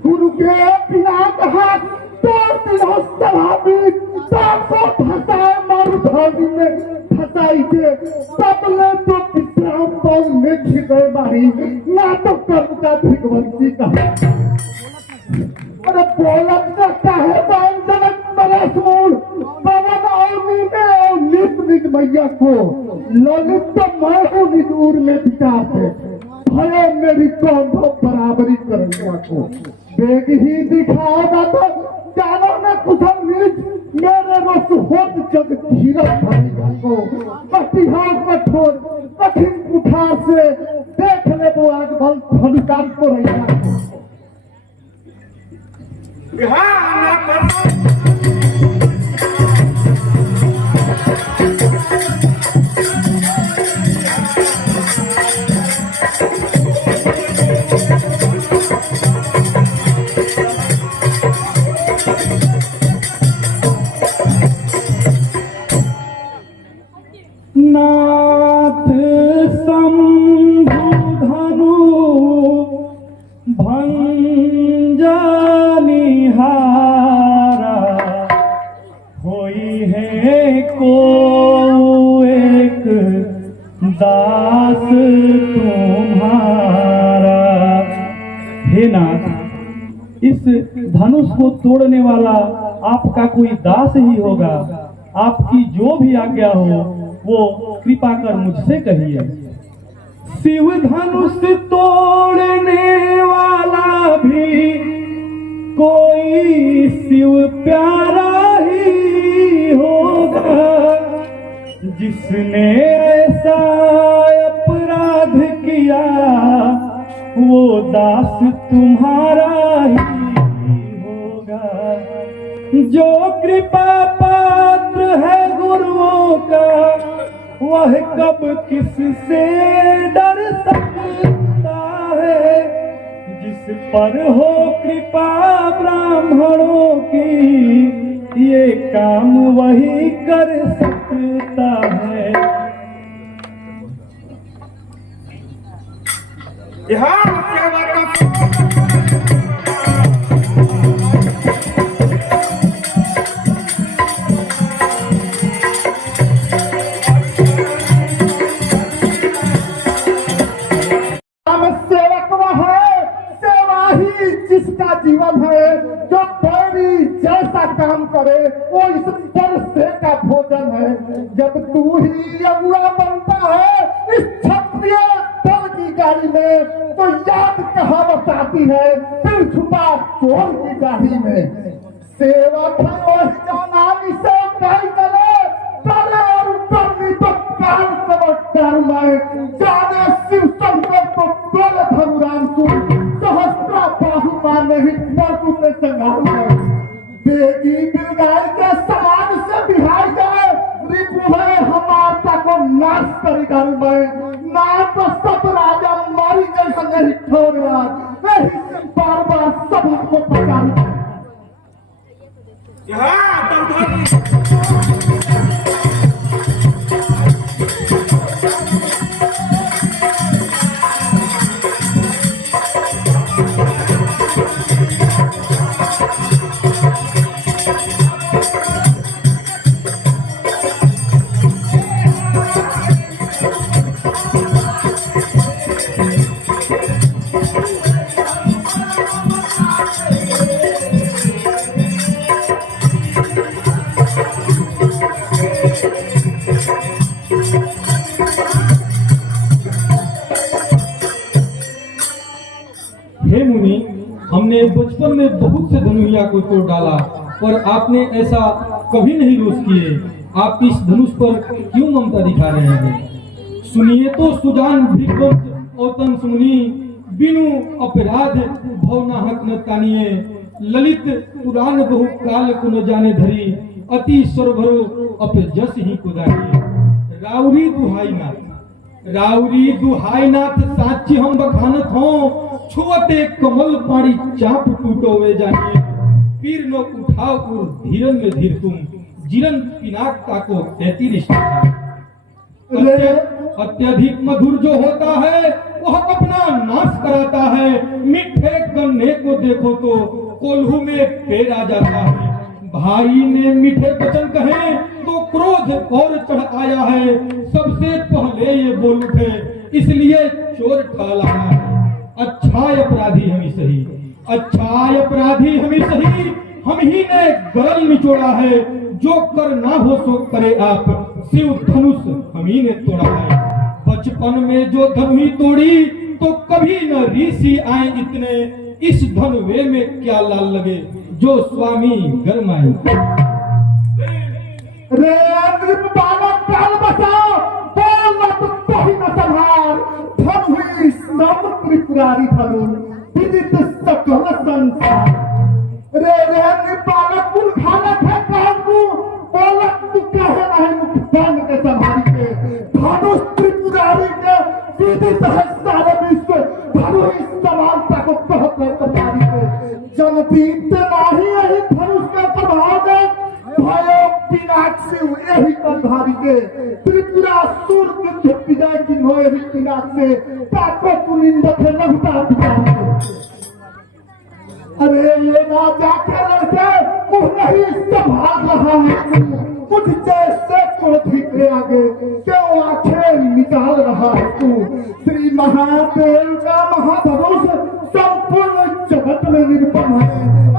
गुरु के बिना कहा तोड़ दिलो सभावी ताको फंसाए मारू धावी में फंसाई से तब ले तो विश्राम पाल में छिगड़ मारी नाटक कर्म का भगवंती कहा। अरे बोलत सकता है पान जनक नरेश मूल पवन और नीमे और नित निज मैया को ललित तो मैं हूँ निज उर में विचारते भले मेरी कौन बराबरी करेगा को बेग ही दिखाओगा तो जानो न कुशल नीच मेरे रस होत जग धीरज भरेगा को कटिहार कठोर कठिन कुठार से देख ले वो आज भल फलकार को रहेगा। नाथ शंभु धनु भंजा निहारा होई है को एक दास तुम्हारा। हे नाथ इस धनुष को तोड़ने वाला आपका कोई दास ही होगा। आपकी जो भी आज्ञा हो वो कृपा कर मुझसे कहिए। शिव धनुष तोड़ने वाला भी कोई शिव प्यारा ही होगा जिसने ऐसा अपराध किया वो दास तुम्हारा ही होगा। जो कृपा पात्र है गुरुओं का वह कब किससे डर सकता है। जिस पर हो कृपा ब्राह्मणों की ये काम वही कर सकता है। यहाँ सेवा का किसका जीवन है जो बैरी जैसा काम करे वो इस परसे का भोजन है। जब तू ही अगुआ बनता है इस क्षत्रिय दल की गाड़ी में तो याद कहावत आती है फिर छुपा चोर की गाड़ी में। सेवक है वही जो नामी से कहीं चले करे और करनी तो काल समझदार में जाने शिव शंकर तो बोले भगवान को सहस्त्रा बाहु माने ही बाबू में संगार में बेगी बिलगाई के समान से बिहार जाए रिपु है हमारा को नाश करी घर में ना तो सब राजा मारी गए संगे ही ठोर यार बार बार सबक को पका हे मुनि, हमने बचपन में बहुत से धनुइया को तोड़ डाला पर आपने ऐसा कभी नहीं रोष किए। आप इस धनुष पर क्यों ममता दिखा रहे हैं? सुनिए तो सुजान भिक्वंत औतन सुनी बिनु अपराध भवना हक न तानिए ललित पुराण बहु काल को न जाने धरी अति सरभरो अप जस ही कुदाई। राउरी दुहाई नाथ साची हम बखानत हो छुअते कमल पारी चाप टूटो वे जानिए पीर नो उठाओ उर धीरन में धीर तुम जीरन पिनाक ताको कहती रिश्ता। अत्यधिक मधुर जो होता है वह अपना नाश कराता है। मीठे गन्ने को देखो तो कोल्हू में पेड़ आ जाता है। भाई ने मीठे वचन कहे तो क्रोध और चढ़ आया है। सबसे पहले ये बोल उठे इसलिए चोर ठहरा है। अच्छा अपराधी हम ही सही, अच्छा अपराधी हम ही सही, हम ही ने गरल निचोड़ा है। जो कर ना हो सो करे आप, शिव धनुष हम ही ने तोड़ा है। बचपन में जो धनु ही तोड़ी तो कभी न ऋषि आए इतने। इस धनुवे में क्या लाल लगे जो स्वामी गरमाए। रे अमृत बालक काल बचाओ बोल मत तो ही न संहार। धन हुई सब त्रिपुरारी धनु विदित सकल संसार। रे रे अमृत बालक कुल खालक है काल को बोलक तू कहे नहीं मुख बांध के संभाली के। धनुष त्रिपुरारी के विदित है सारे विश्व धनु इस समानता को कहते प्रचारी के। जनदीप नहीं यही धनुष का प्रभाव है भयो पिनाक शिव यही कंधारी के। त्रिपुरा सुर के विजय की हो यही पिनाक से ताको पुनिंदक है नहुता पिनाक से। अरे ये राजा के लड़के मुँह नहीं संभाल रहा है। मुझ जैसे क्रोधी के आगे क्यों आंखें निकाल रहा है तू। श्री महादेव का महाधनुष संपूर्ण जगत में निरुपम है।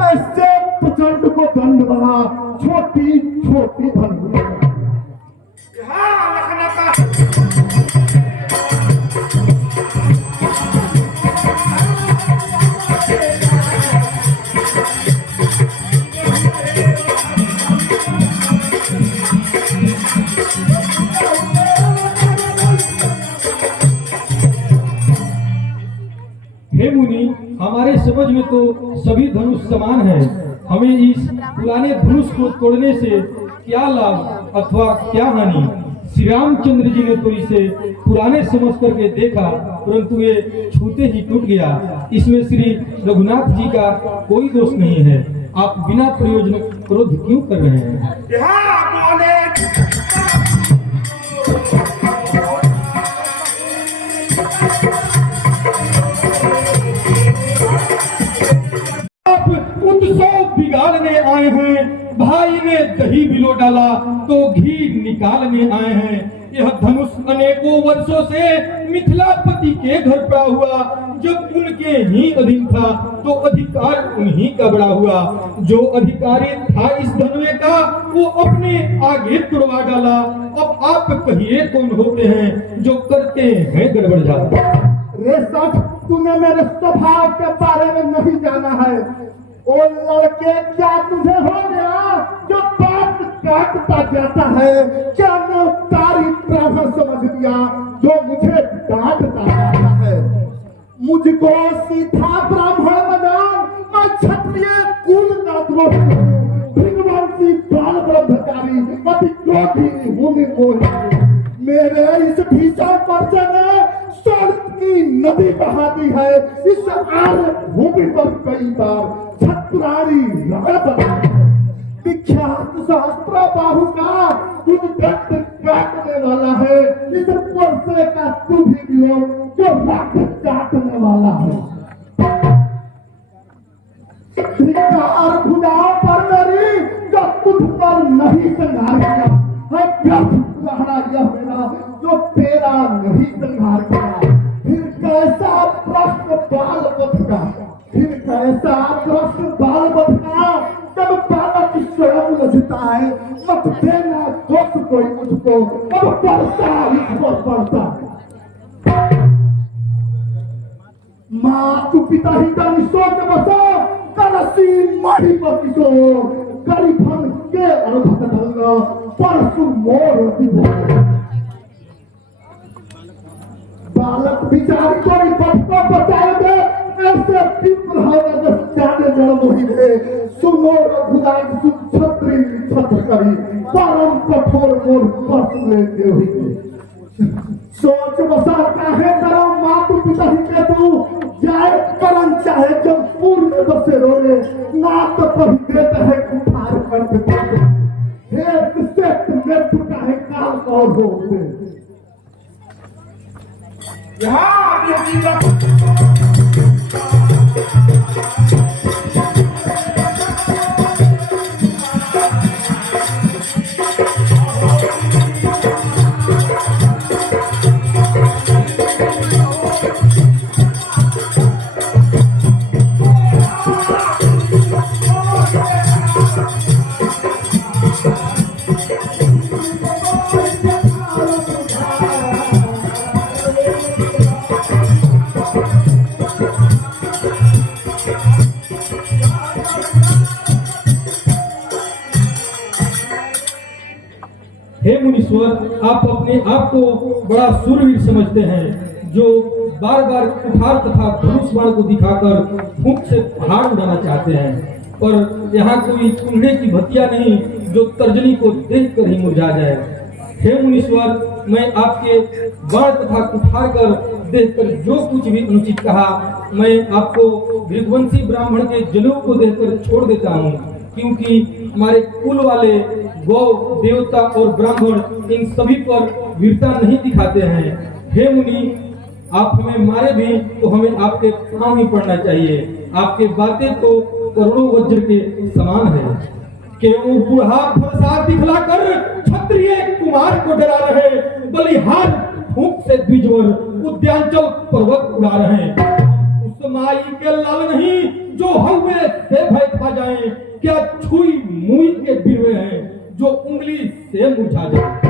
ऐसे प्रचंड को दंड बना छोटी छोटी धनुष। हे मुनि, हमारे समझ में तो सभी धनुष समान है। हमें इस पुराने धनुष को तोड़ने से क्या लाभ अथवा क्या हानि? श्री रामचंद्र जी ने तो इसे पुराने समझ करके देखा परंतु ये छूते ही टूट गया। इसमें श्री रघुनाथ जी का कोई दोष नहीं है। आप बिना प्रयोजन क्रोध क्यों कर रहे हैं? उत्सव बिगाड़ने आए हैं। भाई ने दही बिलो डाला तो घी निकालने आए हैं। यह धनुष अनेकों वर्षों से मिथिलापति के घर पड़ा हुआ, जब उनके ही अधीन था तो अधिकार उन्हीं का बड़ा हुआ। जो अधिकारी था इस धनुष का वो अपने आगे तुड़वा डाला। अब आप कहिए कौन होते हैं जो करते हैं गड़बड़ जाता। रे सठ, तूने मेरे स्वभाव के बारे में नहीं जाना है। ओ लड़के, क्या तुझे हो गया जो बात काटता जाता है? क्या मैं तारी ब्राह्मण समझ लिया जो मुझे डांटता जाता है? मुझको सीधा ब्राह्मण बना, मैं क्षत्रिय कुल का द्रोही हूँ, भृगवंशी बाल ब्रह्मचारी, अति क्रोधी हूँ। मेरे इस भीषण पर्चे ने स्वर्ग की नदी बहा दी है। इस आर्य भूमि पर कई बार छत्रारी विख्यात शास्त्र बाहु का उद्गत काटने वाला है। इस पर्चे का तू भी लो जो रक्त काटने वाला है। धिक्कार खुदाओं पर मेरी जो तुझ पर नहीं संहार किया है, व्यर्थ रहना यह मेरा जो तेरा नहीं संहार किया। फिर कैसा प्रश्न बाल बध का, फिर कैसा प्रश्न बाल बध का, जब बालक स्वयं लजता है। मत देना दोष कोई मुझको, अब पड़ता इसको पड़ता। माँ तू पिता ही का निशोच बसो, करसी माही पर किशोर, गरीबन के अर्भक ढंगा, परसु मोर बालक विचार कोई पथ को बचाएंगे, ऐसे विप्र है जो जाने जड़ मोही रे। सुनो रघुनाथ सुख छत्री छत्र करी, परम कठोर मोर परसु लेके हुई। सोच बसा काहे करो मातु पिता ही के तू, जाए करन चाहे जब पूर्ण बसे रोले, ना तो कभी देते है कुठार करते पड़ते। हे किससे तुम्हें टूटा है काल और होते। यहाँ हे मुनीश्वर, आप अपने आप को बड़ा सूरवीर समझते हैं, जो बार बार कुठार तथा धनुष बाण को दिखाकर फूंक से पहाड़ उड़ाना चाहते हैं, पर यहाँ कोई कुल्हे की भतिया नहीं जो तर्जनी को देखकर ही मुरझा जाए। हे मुनीश्वर, मैं आपके बाण तथा कुठार कर देखकर जो कुछ भी अनुचित कहा, मैं आपको भृगवंशी ब्राह्मण के जनेऊ को देखकर छोड़ देता हूँ, क्योंकि हमारे कुल वाले गौ देवता और ब्राह्मण इन सभी पर वीरता नहीं दिखाते हैं। हे मुनि, आप हमें मारे भी तो हमें आपके काम ही पड़ना चाहिए। आपके बातें तो करोड़ों वज्र के समान है। केवल बूढ़ा फरसा दिखलाकर क्षत्रिय कुमार को डरा रहे, बलिहार फूंक से द्विजवर उद्यांचल पर्वत उड़ा रहे। उस माई के लाल नहीं जो हवे से भय खा जाए, क्या छुई मुई के बिरवे हैं जो उंगली से मुझा जाए।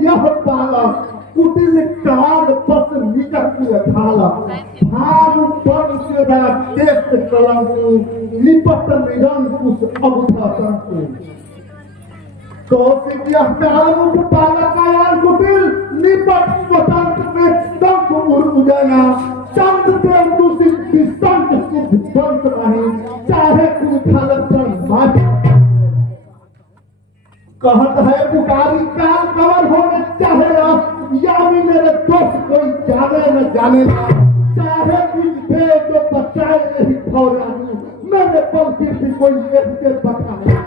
यह पाला कुटिल काल पस निकट ढाला, भानु पद से देश कलंकु, निपट निरंकुश अवधा संकु। कौशिक यह काल मुख पाला कायान कुटिल निपट स्वतंत्र में दंग उड़ना चंद देव दूषित विसंत सिद्ध दंत नहीं चाहे कुल माता कहत है पुकारी काल कवर होने चाहे यानी मेरे दोस्त कोई जाने न जाने चाहे कुछ दे तो बचाए नहीं फौरा मेरे पंक्ति से कोई लेके बचाए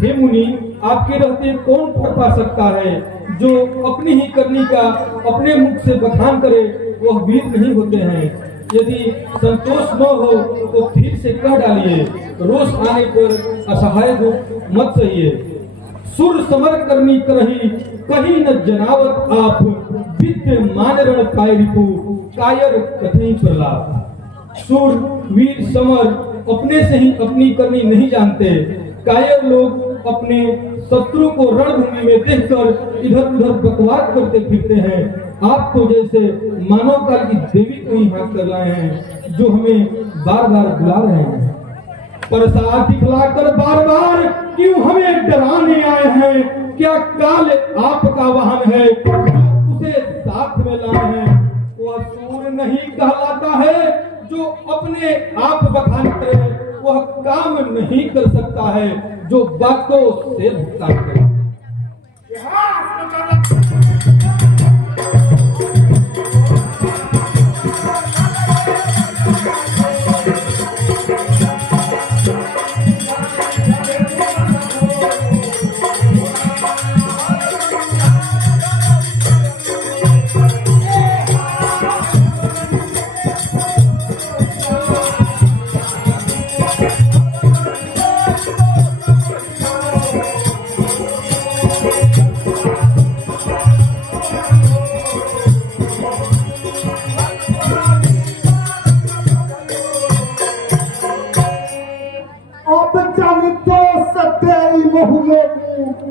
हे मुनि, आपके रहते कौन फल पा सकता है? जो अपनी ही करनी का अपने मुख से बखान करे वह वीर नहीं होते हैं। यदि संतोष न हो तो फिर से कह डालिए, रोष आने पर असहाय दुख मत सहिए। सुर समर करनी करही कहीं न जनावत आप विद्य मान रण काय रिपु कायर कथई प्रलाप। सुर वीर समर अपने से ही अपनी करनी नहीं जानते। कायर लोग अपने शत्रु को रणभूमि में देखकर इधर उधर बकवास करते फिरते हैं। आप तो जैसे मानव काल की देवी को ही हाथ कर रहे हैं जो हमें बार बार बुला रहे हैं। प्रसाद दिखलाकर बार बार क्यों हमें डराने आए हैं? क्या काल आपका वाहन है जो उसे साथ में लाए हैं? वह सूर नहीं कहलाता है जो अपने आप बखान करे। वह काम नहीं कर सकता है जो बातों से भुगतान करे।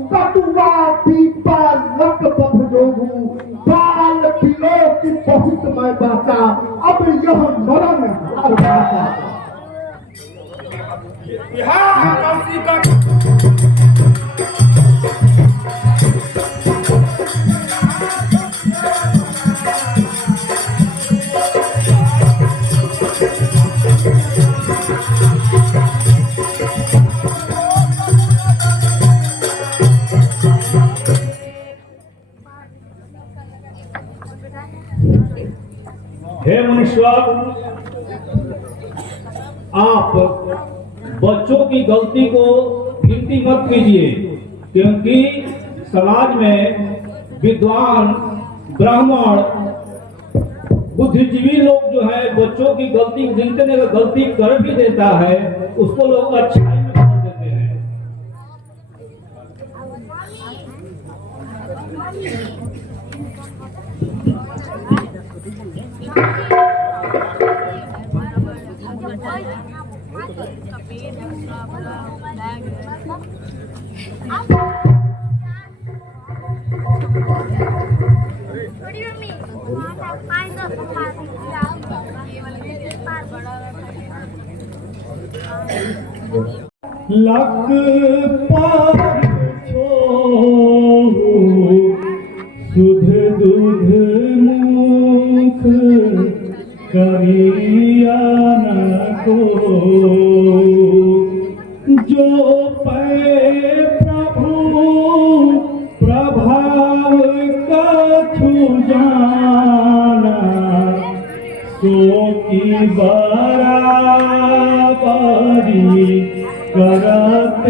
कटुआ पीपा लक बभजोगू बाल पिलो की बहुत मैं बाता अब यह मरण हार बाता। हे मुनीश्वर, आप बच्चों की गलती को गिनती मत कीजिए, क्योंकि समाज में विद्वान ब्राह्मण बुद्धिजीवी लोग जो है बच्चों की गलती गिनते नहीं, अगर गलती कर भी देता है उसको लोग अच्छाई में बदल देते हैं। लक पार छोड़ू सुध दूध मुख करिया न को जो पै प्रभु प्रभाव कछु जाना सो की बराबरी करत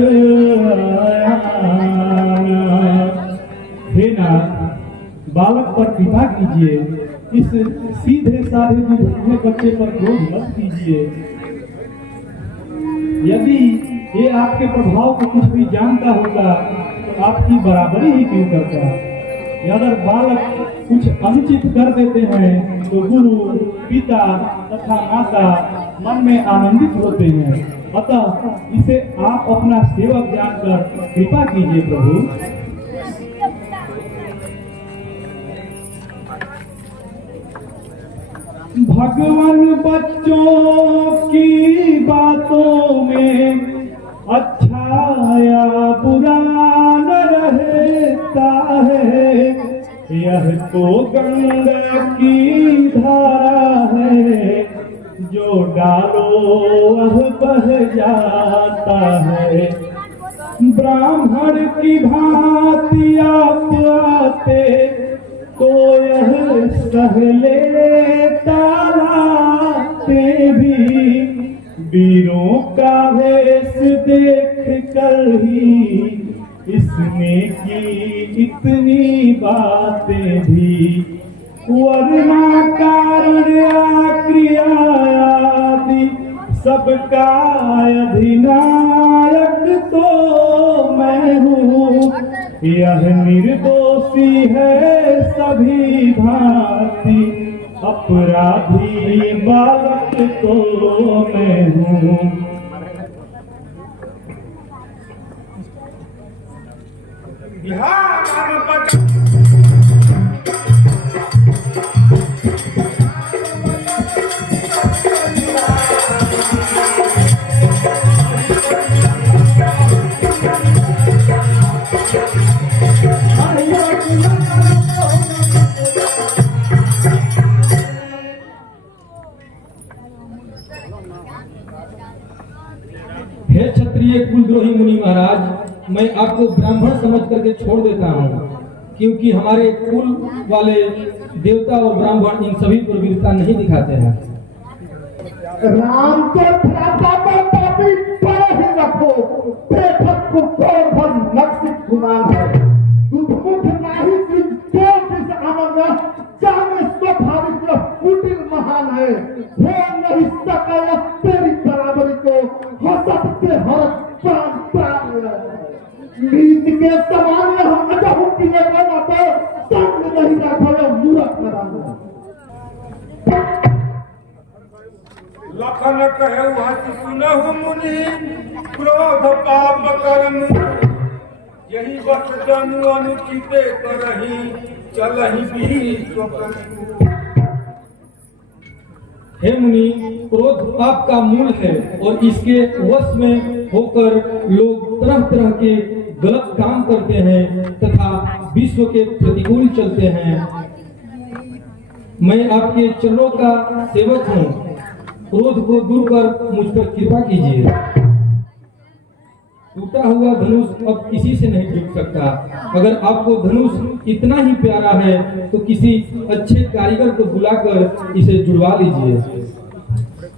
आया। हे नाथ, बालक पर कृपा कीजिए, इस सीधे साधे दूध बच्चे पर बोझ मत कीजिए। यदि ये आपके प्रभाव को कुछ भी जानता होगा तो आपकी बराबरी ही क्यों करता। अगर बालक कुछ अनुचित कर देते हैं तो गुरु, पिता तथा माता मन में आनंदित होते हैं। अतः इसे आप अपना सेवक जानकर कृपा कीजिए प्रभु। भगवान बच्चों की बातों में अच्छा या बुरा न रहता है, यह तो गंगा की धारा है, जो डालो वह बह जाता है। ब्राह्मण की भांति आप आते तो यह सह लेता लाते भी, वीरों का वेश देख कर ही इसने की इतनी बातें भी। वरना कारण या क्रिया आदि सबका अधिनायक तो मैं हूँ, यह निर्दोषी है सभी भांति, अपराधी बालक तो मैं हूँ। हे क्षत्रिय कुलद्रोही मुनि महाराज, मैं आपको ब्राह्मण समझ करके छोड़ देता हूँ, क्योंकि हमारे कुल वाले देवता और ब्राह्मण इन सभी पर वीरता नहीं दिखाते हैं। राम के भ्राता को पापी पर ही रखो, बेखत को कौन भर नक्सित गुमान है। दुधमुख नाही की देव जिस आनंद जाने स्वाभाविक कुटिल महान है, हो नहीं सका तेरी बराबरी को, हसत के हर प्राण प्राण नीत के समान हम अजहू की लेकर तो संग नहीं रखो मूर्ख कराना। लखन कहे हस सुनहु मुनि, क्रोध पाप कर्म, यही बस जनु अनुचिते करही, चलहि विश्व करहि। हे मुनि, क्रोध पाप का मूल है और इसके वश में होकर लोग तरह तरह के गलत काम करते हैं तथा विश्व के प्रतिकूल चलते हैं। मैं आपके चरणों का सेवक हूँ, क्रोध को दूर कर मुझ पर कृपा कीजिए। टूटा हुआ धनुष अब किसी से नहीं जुड़ सकता। अगर आपको धनुष इतना ही प्यारा है तो किसी अच्छे कारीगर को बुलाकर इसे जुड़वा लीजिए।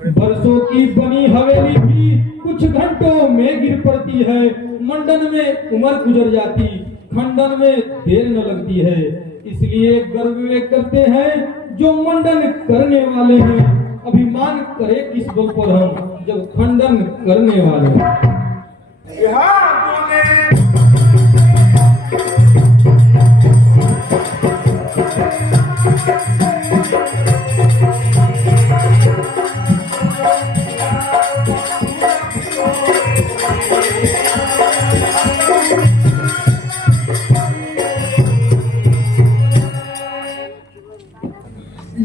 बरसों की बनी हवेली भी कुछ घंटों में गिर पड़ती है, मंडन में उम्र गुजर जाती, खंडन में देर न लगती है। इसलिए गर्व वे करते हैं जो मंडन करने वाले हैं, अभिमान करे किस बल पर हम जब खंडन करने वाले हैं।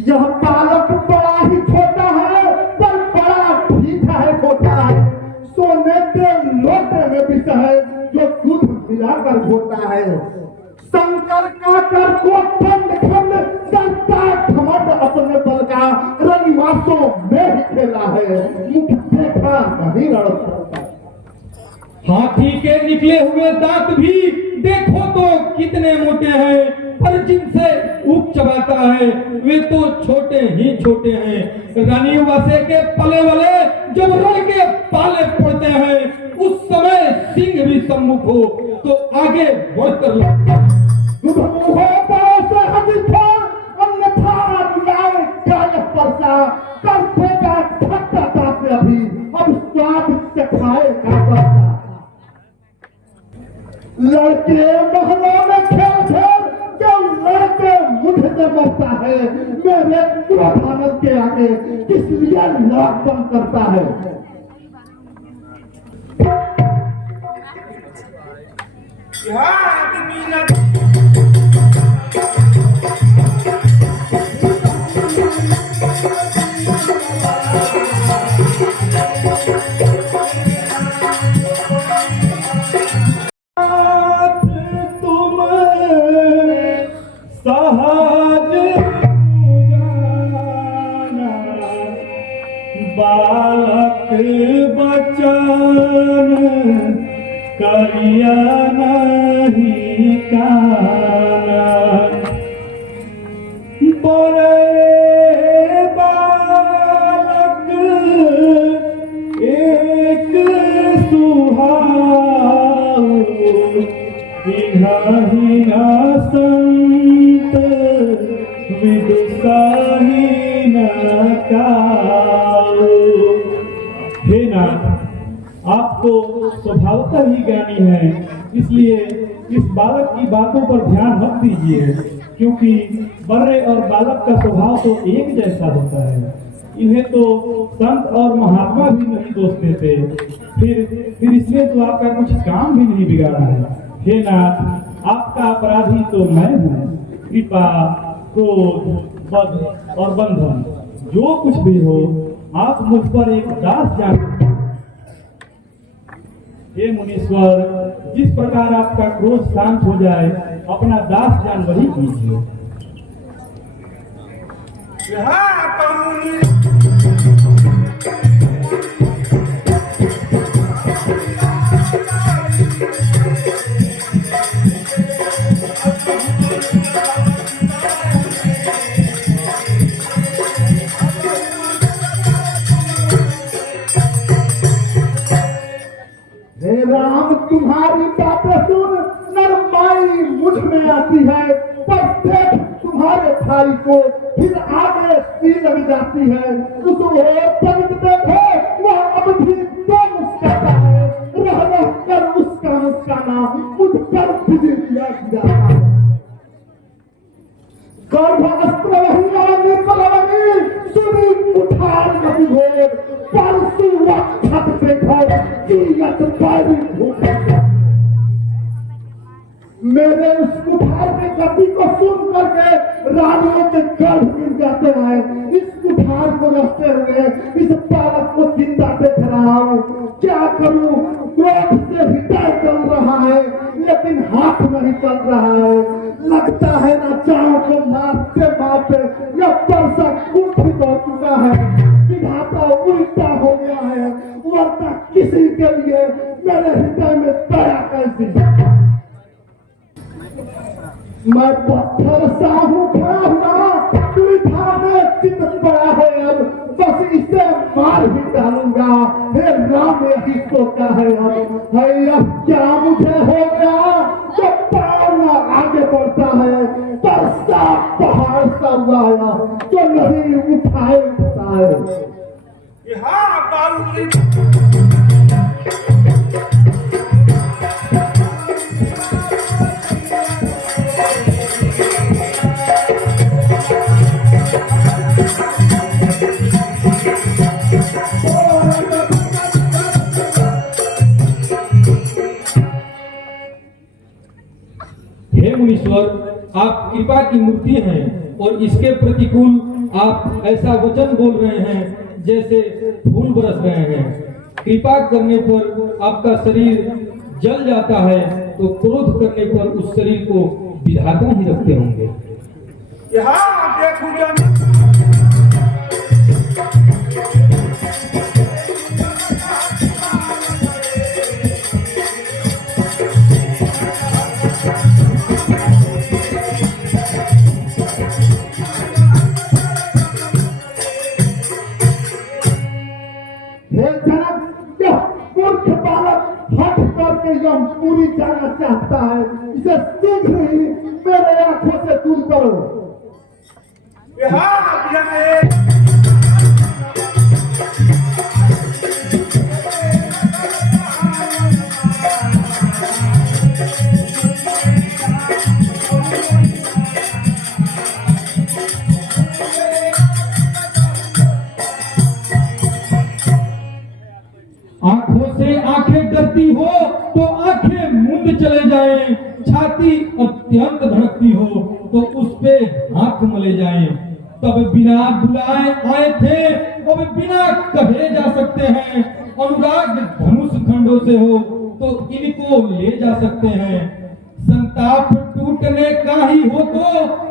यह बालक बड़ा ही छोटा है पर बड़ा ठीक है, होता है सोने के लोटे में विष है जो दूध मिलाकर होता है। शंकर का कर को खंड खंड करता घमंड अपने बल का, रनिवासों में ही खेला है, मुख देखा नहीं लड़ सकता। हाथी के निकले हुए दांत भी देखो तो कितने मोटे हैं, पर जिनसे ऊप चबाता है वे तो छोटे ही छोटे हैं। रानी वासे के पले वाले जब रण के पाले पड़ते हैं, उस समय सिंह भी सम्मुख हो तो आगे बढ़कर लगता है। अन्यथा लड़के महलों में खेल खेल जो लड़के मुझसे मरता है, मेरे क्रोधानंद के आगे किस लिए लाख बंद करता है। यह आदमी न तुम सहज जाना, बालक बचन करिया नहीं काना, बड़े बालक एक सुहाव, इन्हीं न संत विदुषाही न काऊ। हे नाथ, आप तो स्वभावतः ही ज्ञानी हैं, इसलिए इस बालक की बातों पर ध्यान मत दीजिए, क्योंकि बड़े और बालक का स्वभाव तो एक जैसा होता है। इन्हें तो संत और महात्मा भी नहीं दोष देते, फिर इसलिए तो आपका कुछ काम भी नहीं बिगाड़ा है। हे नाथ, आपका अपराधी तो मैं हूँ। कृपा, क्रोध, बध और बंधन जो कुछ भी हो, आप मुझ पर एक दास जान। हे मुनीश्वर, जिस प्रकार आपका क्रोध शांत हो जाए, अपना दास जान वही कीजिए। यह कानूनी हे राम, तुम्हारी बातें सुन नरमाई मुझ में आती है, पर देख तुम्हारे भाई को फिर आगे सी लग जाती है। उस ओर पलट देखो, वह अब भी तो मुस्कुराता है, रह रह कर उसका मुस्काना मुझ पर बिजलियां गिराता है। गर्भ अस्त्र वही बलवनी, सुनी उठार नदी घोर, परसु वक्त देखो कीमत पारी भूख। मेरे उस कुठार के गति को सुन करके रानियों के गर्भ गिर जाते हैं। इस कुठार को रखते हुए इस बालक को जिंदा देख रहा हूँ, क्या करूँ? क्रोध से हृदय चल रहा है, लेकिन हाथ नहीं चल रहा है। लगता है ना चारों को मारते मारते यह परसा कुंठित हो चुका है, विधाता उल्टा हो गया है, वरना किसी के लिए मेरे हृदय में दया कैसी। मैं पत्थर सा हूँ खड़ा हुआ, दुविधा में चित पड़ा है, अब बस इसे मार ही डालूंगा। हे राम, यही सोचा है अब। है अब क्या मुझे हो गया जो पाँव न आगे बढ़ता है, तरसा पहाड़ सा हुआ है जो नहीं उठाए उठाए। यह बालू हे मुनीश्वर, आप कृपा की मूर्ति हैं और इसके प्रतिकूल आप ऐसा वचन बोल रहे हैं जैसे फूल बरस रहे हैं। कृपा करने पर आपका शरीर जल जाता है, तो क्रोध करने पर उस शरीर को विधाता ही रखते होंगे। यहाँ देखो जन पूरी जाना चाहता है, इसे शीघ्र ही मेरे आंखों से दूर करो। यहाँ में छाती अत्यंत धड़कती हो तो उस पे हाथ मले जाएं। तब बिना बुलाए आए थे, अब बिना कहे जा सकते हैं। अनुराग धनुष खंडों से हो तो इनको ले जा सकते हैं। संताप टूटने का ही हो तो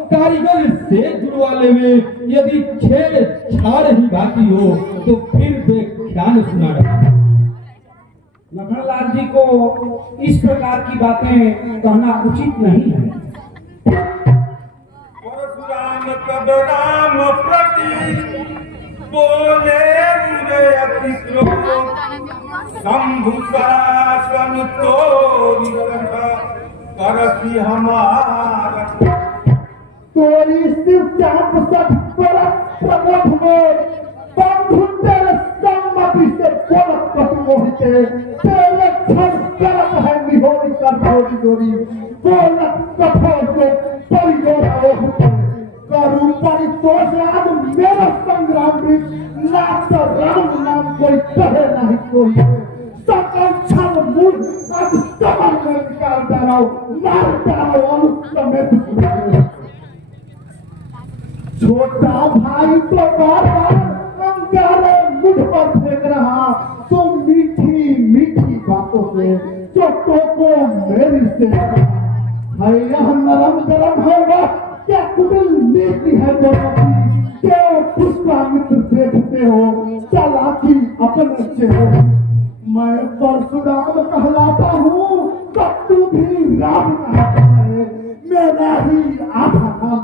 कारीगर से जुड़वा लेवे। यदि छेड़ छाड़ ही बाकी हो तो फिर व्याख्यान सुना रहा। लखनलाल जी को इस प्रकार की बातें कहना उचित नहीं है। परशुराम तब राम प्रति बोले अति क्रोध, शंभु शासन तोरी करसी हमारा। तोरी शिव चाप सठ पर प्रमोद में बंधु तेरे सम्मति से बोलत कटु मोहिते तेरे क्षण करत है निहोरी कर जोड़ी जोड़ी बोलत कठोर से परिजोर होते करू परितोष आज मेरा संग्राम भी नाम तो राम नाम कोई कहे नहीं कोई सकल छल मूल अब समर में निकाल डालो मार डालो अनुसमेत छोटा भाई तो बार बार अंगारे मुझ पर फेंक रहा तो मीठी मीठी बातों से जो टोको मेरी से है यह नरम गरम है वह क्या कुटिल नीति है दोनों की क्यों पुष्पामित्र देखते हो चालाकी अपने से हो। मैं परशुराम कहलाता हूँ तब तू भी राम कहता है। मेरा ही आधा काम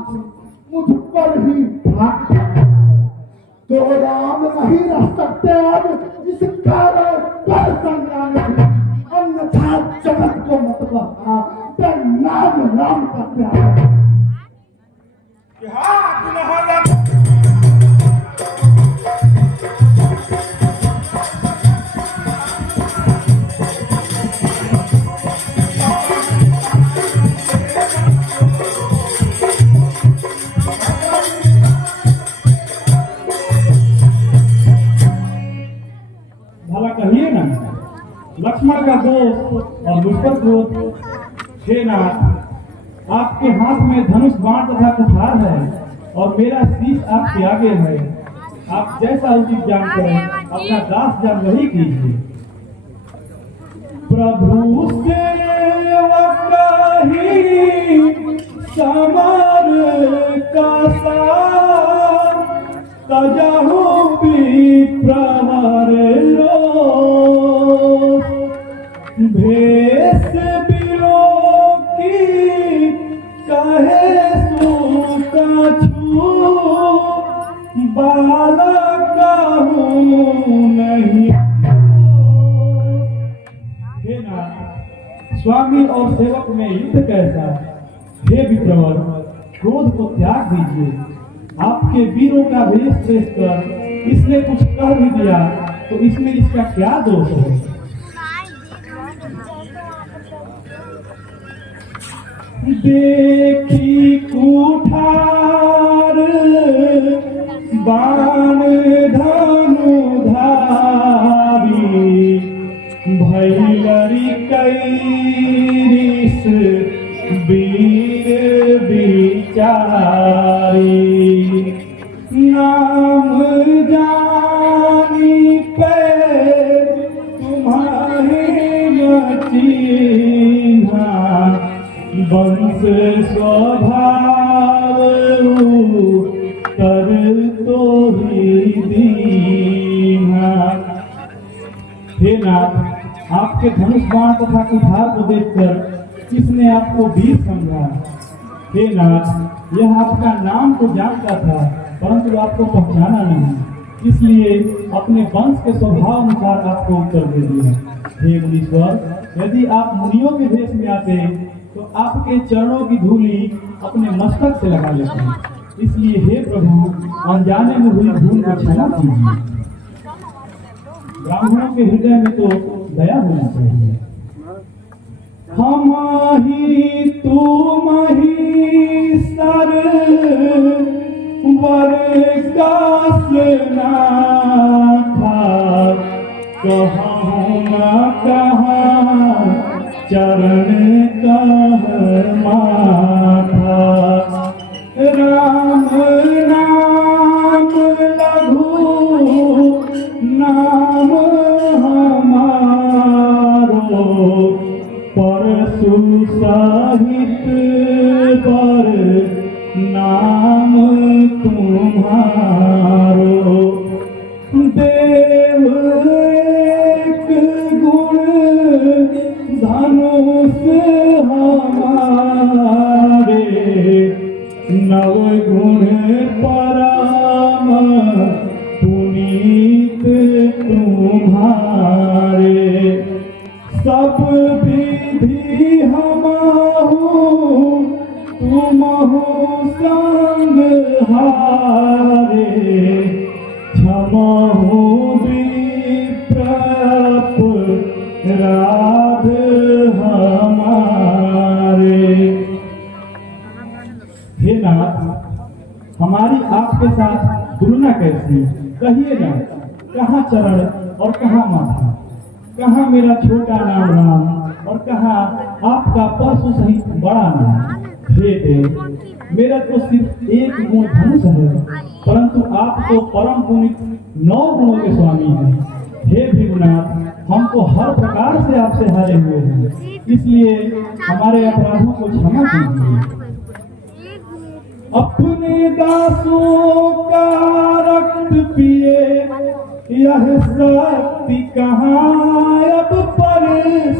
मुझ पर ही भाग तो राम नहीं रह सकते अब इस कारण कर संग्राम अन्यथा जगत को मत बहा नाम राम का प्यार। भला कहिए ना, लक्ष्मण का दोस्त और मुझ पर क्रोध। हे नाथ, आपके हाथ में धनुष बाण तथा कुठार है और मेरा शीश आपके आगे है। आप जैसा उचित जान करें अपना दास जान वही कीजिए। प्रभु सेवक ही समर का साथ तजहु विप्रवर रोष भेष बिलो की कहे सूका छू बालक नहीं। हे नाथ, स्वामी और सेवक में युद्ध कैसा। हे विप्रवर, क्रोध को त्याग दीजिए। आपके वीरों का वेश देख कर इसने कुछ कह भी दिया तो इसमें इसका क्या दोष है। देखी कुठार बाण धनुधारी भैलरी कैरिस वीर विचारी नाम जानी पे तुम्हारे मचीना वंश स्वभाव कर तो ही दीना। हे नाथ, आपके धनुष बाण तथा कुठार को देखकर किसने आपको वीर समझा। हे नाथ, यह आपका नाम तो जानता था परंतु आपको पहचाना नहीं, इसलिए अपने वंश के स्वभाव अनुसार आपको उत्तर दे दिया। हे मुनीश्वर, यदि आप मुनियों के भेष में आते तो आपके चरणों की धूली अपने मस्तक से लगा लेते। इसलिए हे प्रभु, अनजाने में हुई भूल को क्षमा कीजिए। ब्राह्मणों के हृदय में तो दया होना चाहिए। हम ही तुम ही सर वर्गास नाथा कहूँ न कहाँ चरण कह माथा राम नाम लघु नाम हमारो परसु सहित पर नाम तुम्हारो देव एक गुण धनुष हमारे नव गुण परम पुनीत तुम्हारे सब विधि हमाहु तुमहु संग हारे क्षमहु विप्रप राध हमारे। हे नाथ, हमारी आपके साथ तुलना कैसी, कहिए ना, कहाँ चरण और कहाँ माथा, कहाँ मेरा छोटा नाम राम और कहाँ आपका परशु सहित बड़ा नाम। हे देव, मेरा तो सिर्फ एक गुण धनुष है, परंतु आप तो परम पुनीत 9 गुणों के स्वामी हैं। हे भीमनाथ, हम तो हर प्रकार से आपसे हारे हुए हैं, इसलिए हमारे अपराधों को क्षमा कीजिए। अपने दासों का रक्त पिए यह शक्ति कहाँ अब पर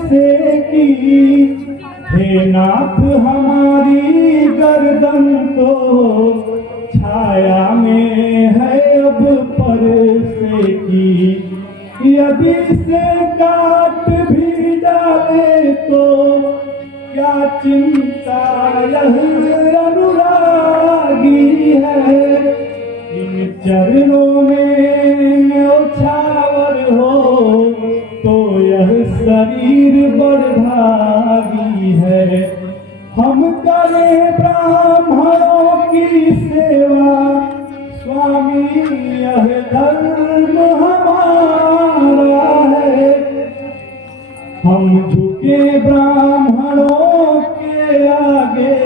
से की। हे नाथ, हमारी गर्दन तो छाया में है अब पर से की। यदि से काट भी डाले तो क्या चिंता, यह अनुरागी है। इन चरणों में न्योछावर हो तो यह शरीर बड़भागी है। हम करें ब्राह्मणों की सेवा, स्वामी यह धर्म हमारा है। हम झुके ब्राह्मणों के आगे,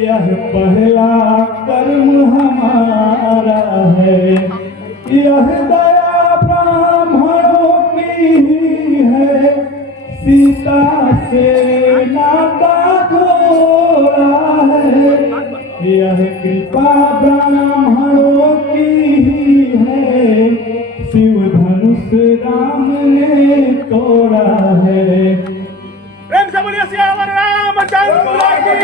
यह पहला कर्म हमारा है। यह दया ब्राह्मणों की ही है, सीता से नाता जोड़ा है। यह कृपा ब्राह्मणों की ही है, शिव धनुष राम ने तोड़ा है। प्रेम से बोलिए सियावर रामचंद्र की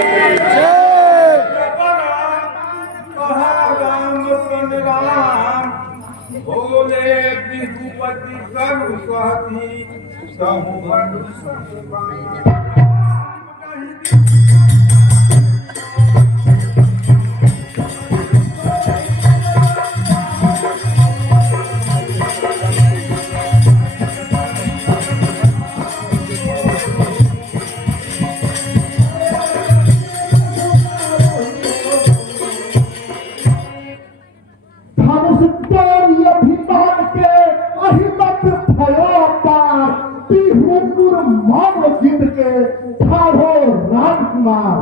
कहा राम सन राम भोले विभूपति सर्व सहती सहु राजकुमार,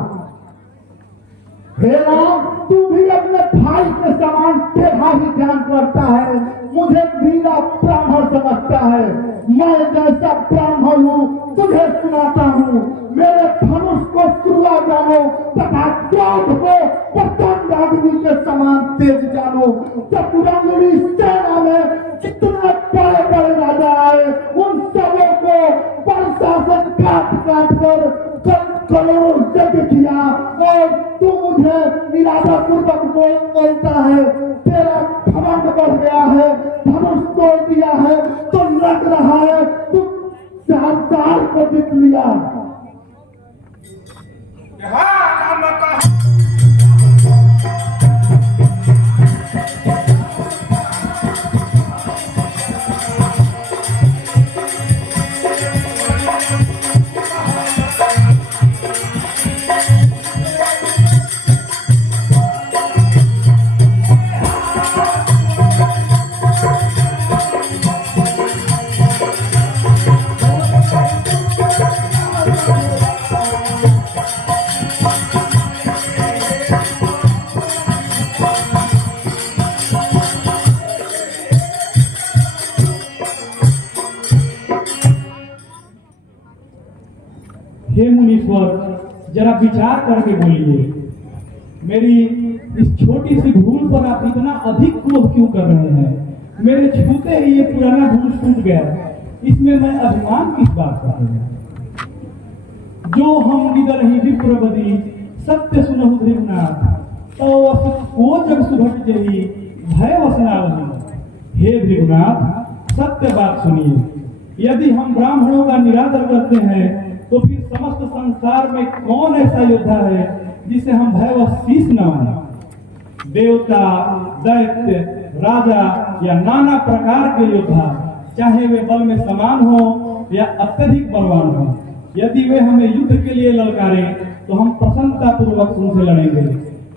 हे राम, तू भी अपने भाई के समान टेढ़ा ही ध्यान करता है, मुझे वीरा ब्राह्मण समझता है। मैं जैसा ब्राह्मण हूँ तुझे सुनाता हूँ। मेरे धनुष को सुरवा जानो तथा क्रोध को प्रचंड अग्नि के समान तेज जानो। चतुरंगनी सेना में जितने बड़े बड़े राजा आए उन सबों को प्रशासन काट काट कर करोड़ यज्ञ किया और तू मुझे इरादा पूर्वक बोलता है। तेरा घमंड बढ़ गया है, धनुष तोड़ दिया है तो लग रहा है तू 4 साल को जीत लिया। हे मुनीश्वर, जरा विचार करके बोलिए, मेरी इस छोटी सी भूल पर आप इतना अधिक क्रोध क्यों कर रहे हैं? मेरे छूते ही ये पुराना भूल टूट गया, इसमें मैं अभिमान किस बात का है? जो हम इधर ही विप्रवदी सत्य सुनहु धृवनाथ, तो को जग सुभट जही भय वसनावही। हे भृगुनाथ, सत्य बात सुनिए, यदि हम ब्राह्मणों का निरादर करते हैं तो फिर समस्त संसार में कौन ऐसा योद्धा है जिसे हम भयवश शीश न माने? देवता, दैत्य, राजा या नाना प्रकार के योद्धा, चाहे वे बल में समान हो या अत्यधिक बलवान हो, यदि वे हमें युद्ध के लिए ललकारें तो हम प्रसन्नता पूर्वक उनसे लड़ेंगे।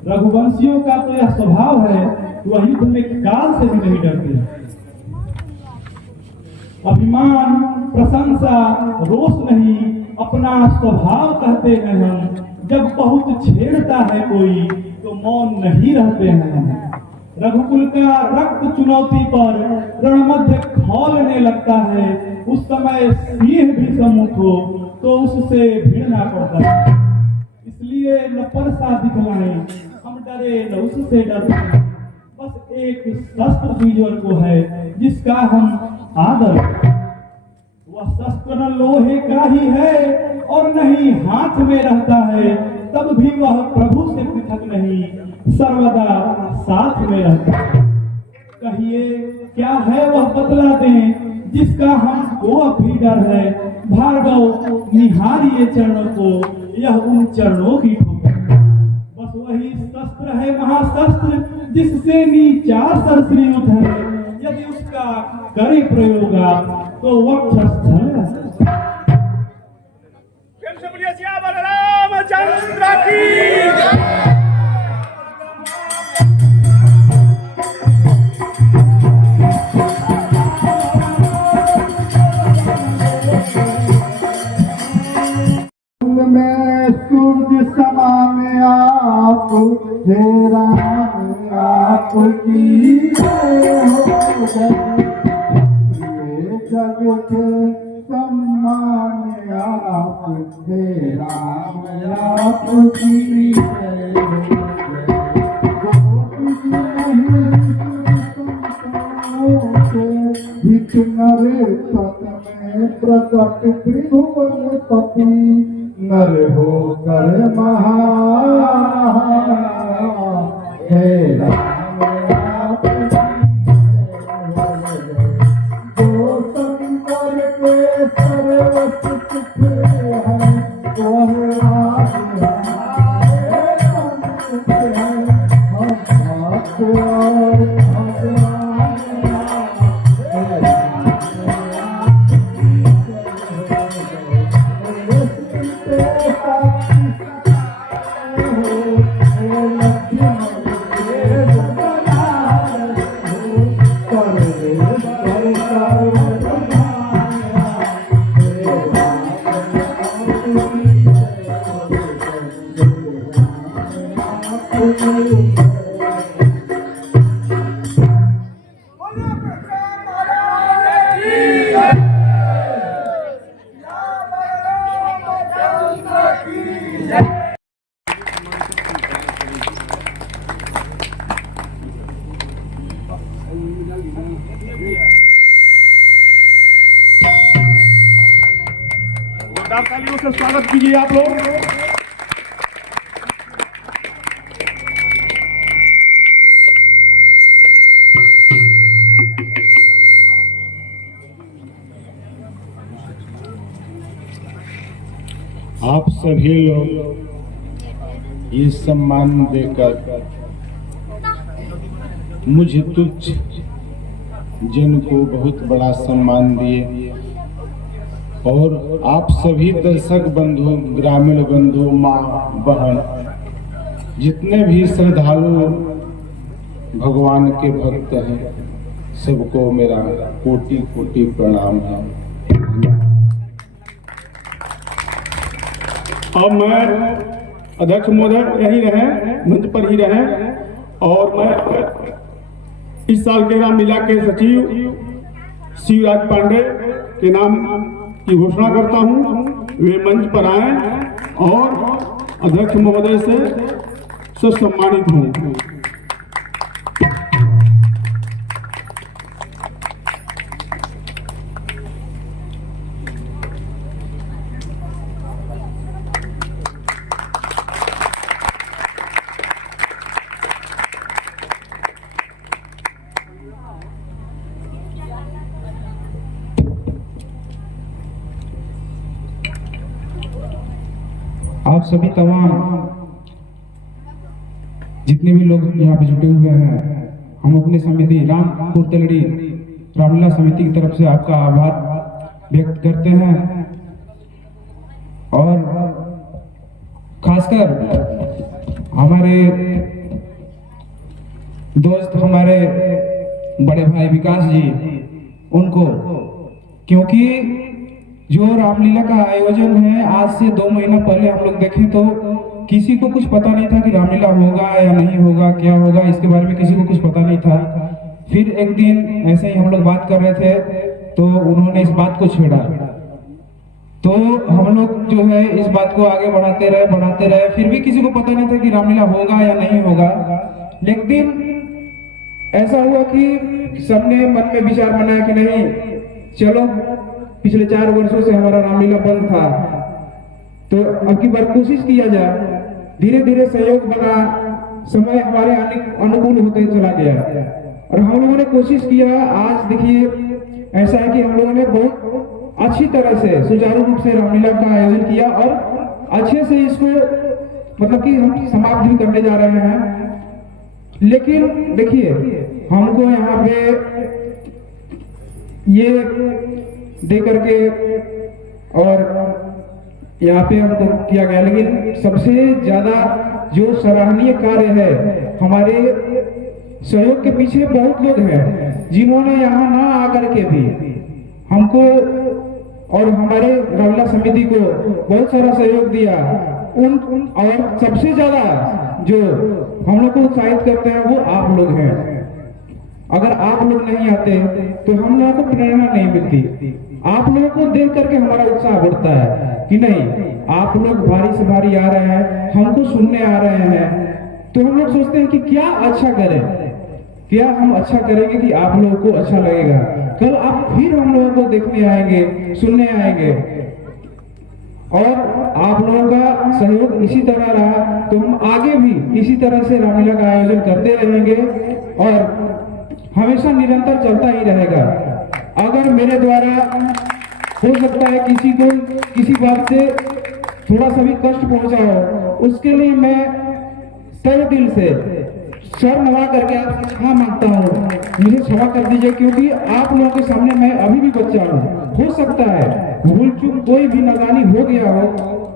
रघुवंशियों का तो यह स्वभाव है कि वह युद्ध में काल से भी नहीं डरते। अभिमान, प्रशंसा, रोष नहीं, अपना स्वभाव कहते हैं हम। जब बहुत छेड़ता है कोई तो मौन नहीं रहते हैं। रघुकुल का रक्त चुनौती पर रणमध्य खौलने लगता है, उस समय सिंह भी सम्मुख हो तो उससे भिड़ना पड़ता है। इसलिए न परसा दिखलाएं, हम डरे न उससे डरते। बस एक शस्त्र द्विजर को है जिसका हम आदर। वह शस्त्र न लोहे का ही है और नहीं हाथ में रहता है, तब भी वह प्रभु से पृथक नहीं, सर्वदा साथ में रहता है। कहिए क्या है वह बतला दें जिसका हमको भी डर है। भार्गव निहारिए चरणों को, यह उन चरणों की ठोकर। बस वही शस्त्र है महाशस्त्र जिससे नीचा सरश्रीयुत है, यदि उसका करे प्रयोग तो वक्षस्थल रामचंद्र की में सूरज समान आप, हे राम आपकी जय हो गई। ये जग के सम्मान आप, हे राम आपकी जय हो गई। नरे पद में प्रकट त्रिभुवन पति, नर हो कर महान, हे राम आपकी जो शंकर के सर्वसुख हैं, वह राज हम भक्त और तालियों से स्वागत कीजिए आप लोग। आप सभी लोग ये सम्मान देकर मुझ तुच्छ जन को बहुत बड़ा सम्मान दिए, और आप सभी दर्शक बंधु, ग्रामीण बंधु, माँ बहन, जितने भी श्रद्धालु भगवान के भक्त हैं, सबको मेरा कोटि कोटि प्रणाम है। अब मैं अध्यक्ष महोदय यहीं रहे, मंच पर ही रहे, और मैं इस साल के राम लीला के सचिव शिवराज पांडे के नाम की घोषणा करता हूं। वे मंच पर आए और अध्यक्ष महोदय से सम्मानित हों। आप सभी तमाम जितने भी लोग यहाँ पे जुटे हुए हैं, हम अपनी समिति रामपुर तेलड़ी रामलीला समिति की तरफ से आपका आभार व्यक्त करते हैं। और खासकर हमारे दोस्त, हमारे बड़े भाई विकास जी, उनको, क्योंकि जो रामलीला का आयोजन है आज से 2 महीना पहले हम लोग देखें तो किसी को कुछ पता नहीं था कि रामलीला होगा या नहीं होगा, क्या होगा, इसके बारे में किसी को कुछ पता नहीं था। फिर एक दिन ऐसे ही हम लोग बात कर रहे थे तो उन्होंने इस बात को छेड़ा, तो हम लोग जो है इस बात को आगे बढ़ाते रहे। फिर भी किसी को पता नहीं था कि रामलीला होगा या नहीं होगा। लेकिन ऐसा हुआ कि सबने मन में विचार बनाया कि नहीं, चलो पिछले 4 वर्षों से हमारा रामलीला बंद था, तो अब की बार कोशिश किया जाए। धीरे धीरे सहयोग बना, समय हमारे अनुकूल होते चला गया और हम लोगों ने कोशिश किया। आज देखिए ऐसा है कि हम लोगों ने बहुत अच्छी तरह से सुचारू रूप से रामलीला का आयोजन किया और अच्छे से इसको मतलब कि हम समाप्त भी करने जा रहे हैं। लेकिन देखिए हमको यहाँ पे ये दे करके और यहाँ पे हमको किया गया, लेकिन सबसे ज्यादा जो सराहनीय कार्य है, हमारे सहयोग के पीछे बहुत लोग हैं जिन्होंने यहाँ ना आकर के भी हमको और हमारे रामलीला समिति को बहुत सारा सहयोग दिया। और सबसे ज्यादा जो हम लोग को उत्साहित करते हैं वो आप लोग हैं। अगर आप लोग नहीं आते तो हम लोगों को प्रेरणा नहीं मिलती। आप लोगों को देख करके हमारा उत्साह बढ़ता है कि नहीं, आप लोग भारी से भारी आ रहे हैं, हमको सुनने आ रहे हैं, तो हम लोग सोचते हैं कि क्या अच्छा करें, क्या हम अच्छा करेंगे कि आप लोगों को अच्छा लगेगा। कल आप फिर हम लोगों को देखने आएंगे, सुनने आएंगे और आप लोगों का सहयोग इसी तरह रहा तो हम आगे भी इसी तरह से रामलीला का आयोजन करते रहेंगे और हमेशा निरंतर चलता ही रहेगा। अगर मेरे द्वारा हो सकता है किसी को किसी बात से थोड़ा सा भी कष्ट पहुंचा हो, उसके लिए मैं तहे दिल से सर नवा करके आपसे क्षमा मांगता हूँ, मुझे क्षमा कर दीजिए, क्योंकि आप लोगों के सामने मैं अभी भी बच्चा हूँ। हो सकता है भूल चूक कोई भी नादानी हो गया हो,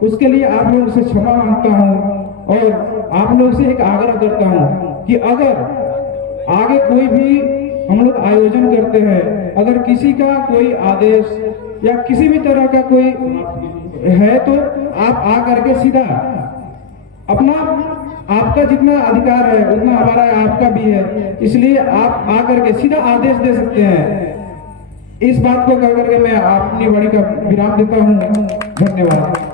उसके लिए आप लोगों से क्षमा मांगता हूँ और आप लोगों से एक आग्रह करता हूँ कि अगर आगे कोई भी हम लोग आयोजन करते हैं, अगर किसी का कोई आदेश या किसी भी तरह का कोई है तो आप आ करके सीधा अपना, आपका जितना अधिकार है उतना हमारा आपका भी है, इसलिए आप आ करके सीधा आदेश दे सकते हैं। इस बात को कह करके मैं अपनी वाणी का विराम देता हूँ। धन्यवाद।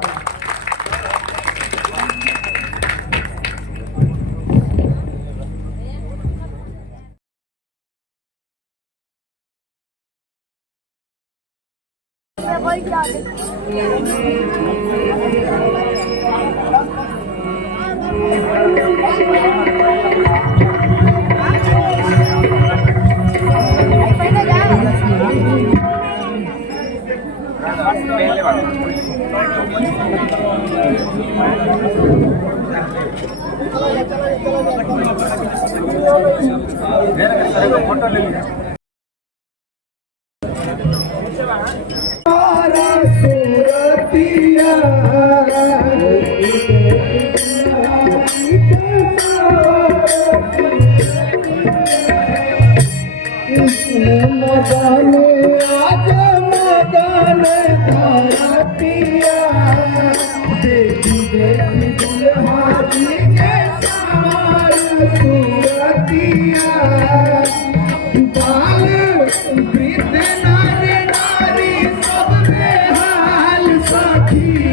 नारी सब में हाल साथी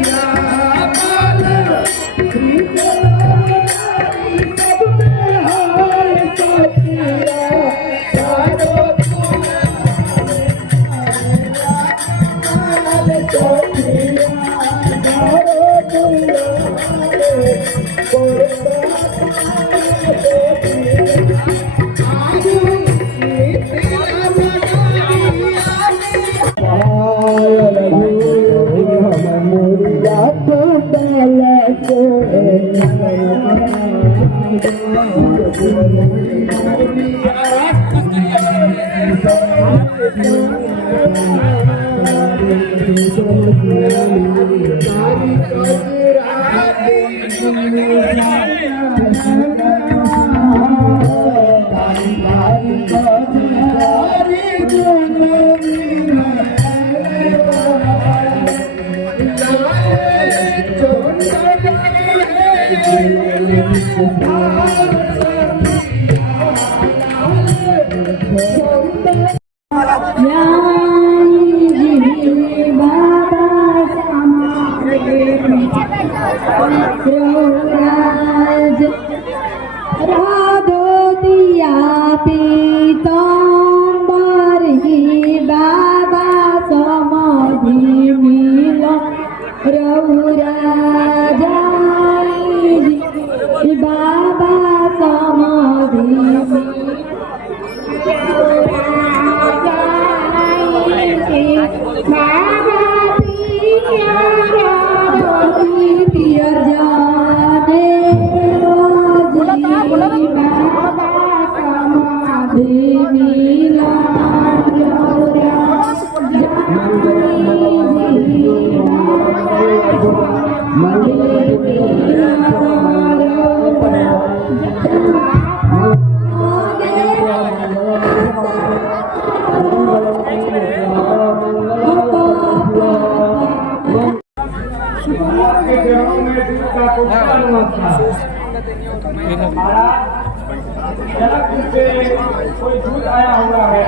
कोई दूध आया हुआ है,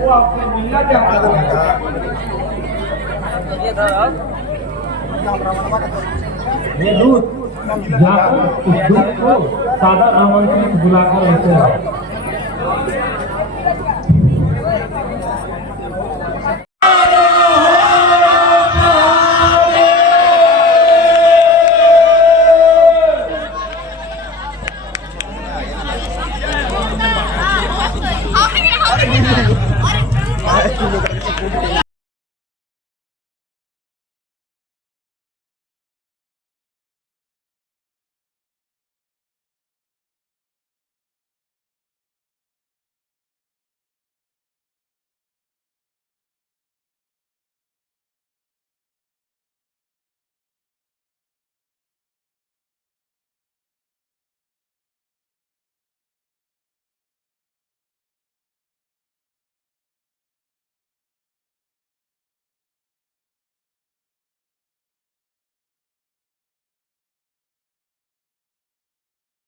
वो आपसे मिलना चाहता है। ये दूध उस दूध को सादा आमंत्रित बुलाकर रहते हैं।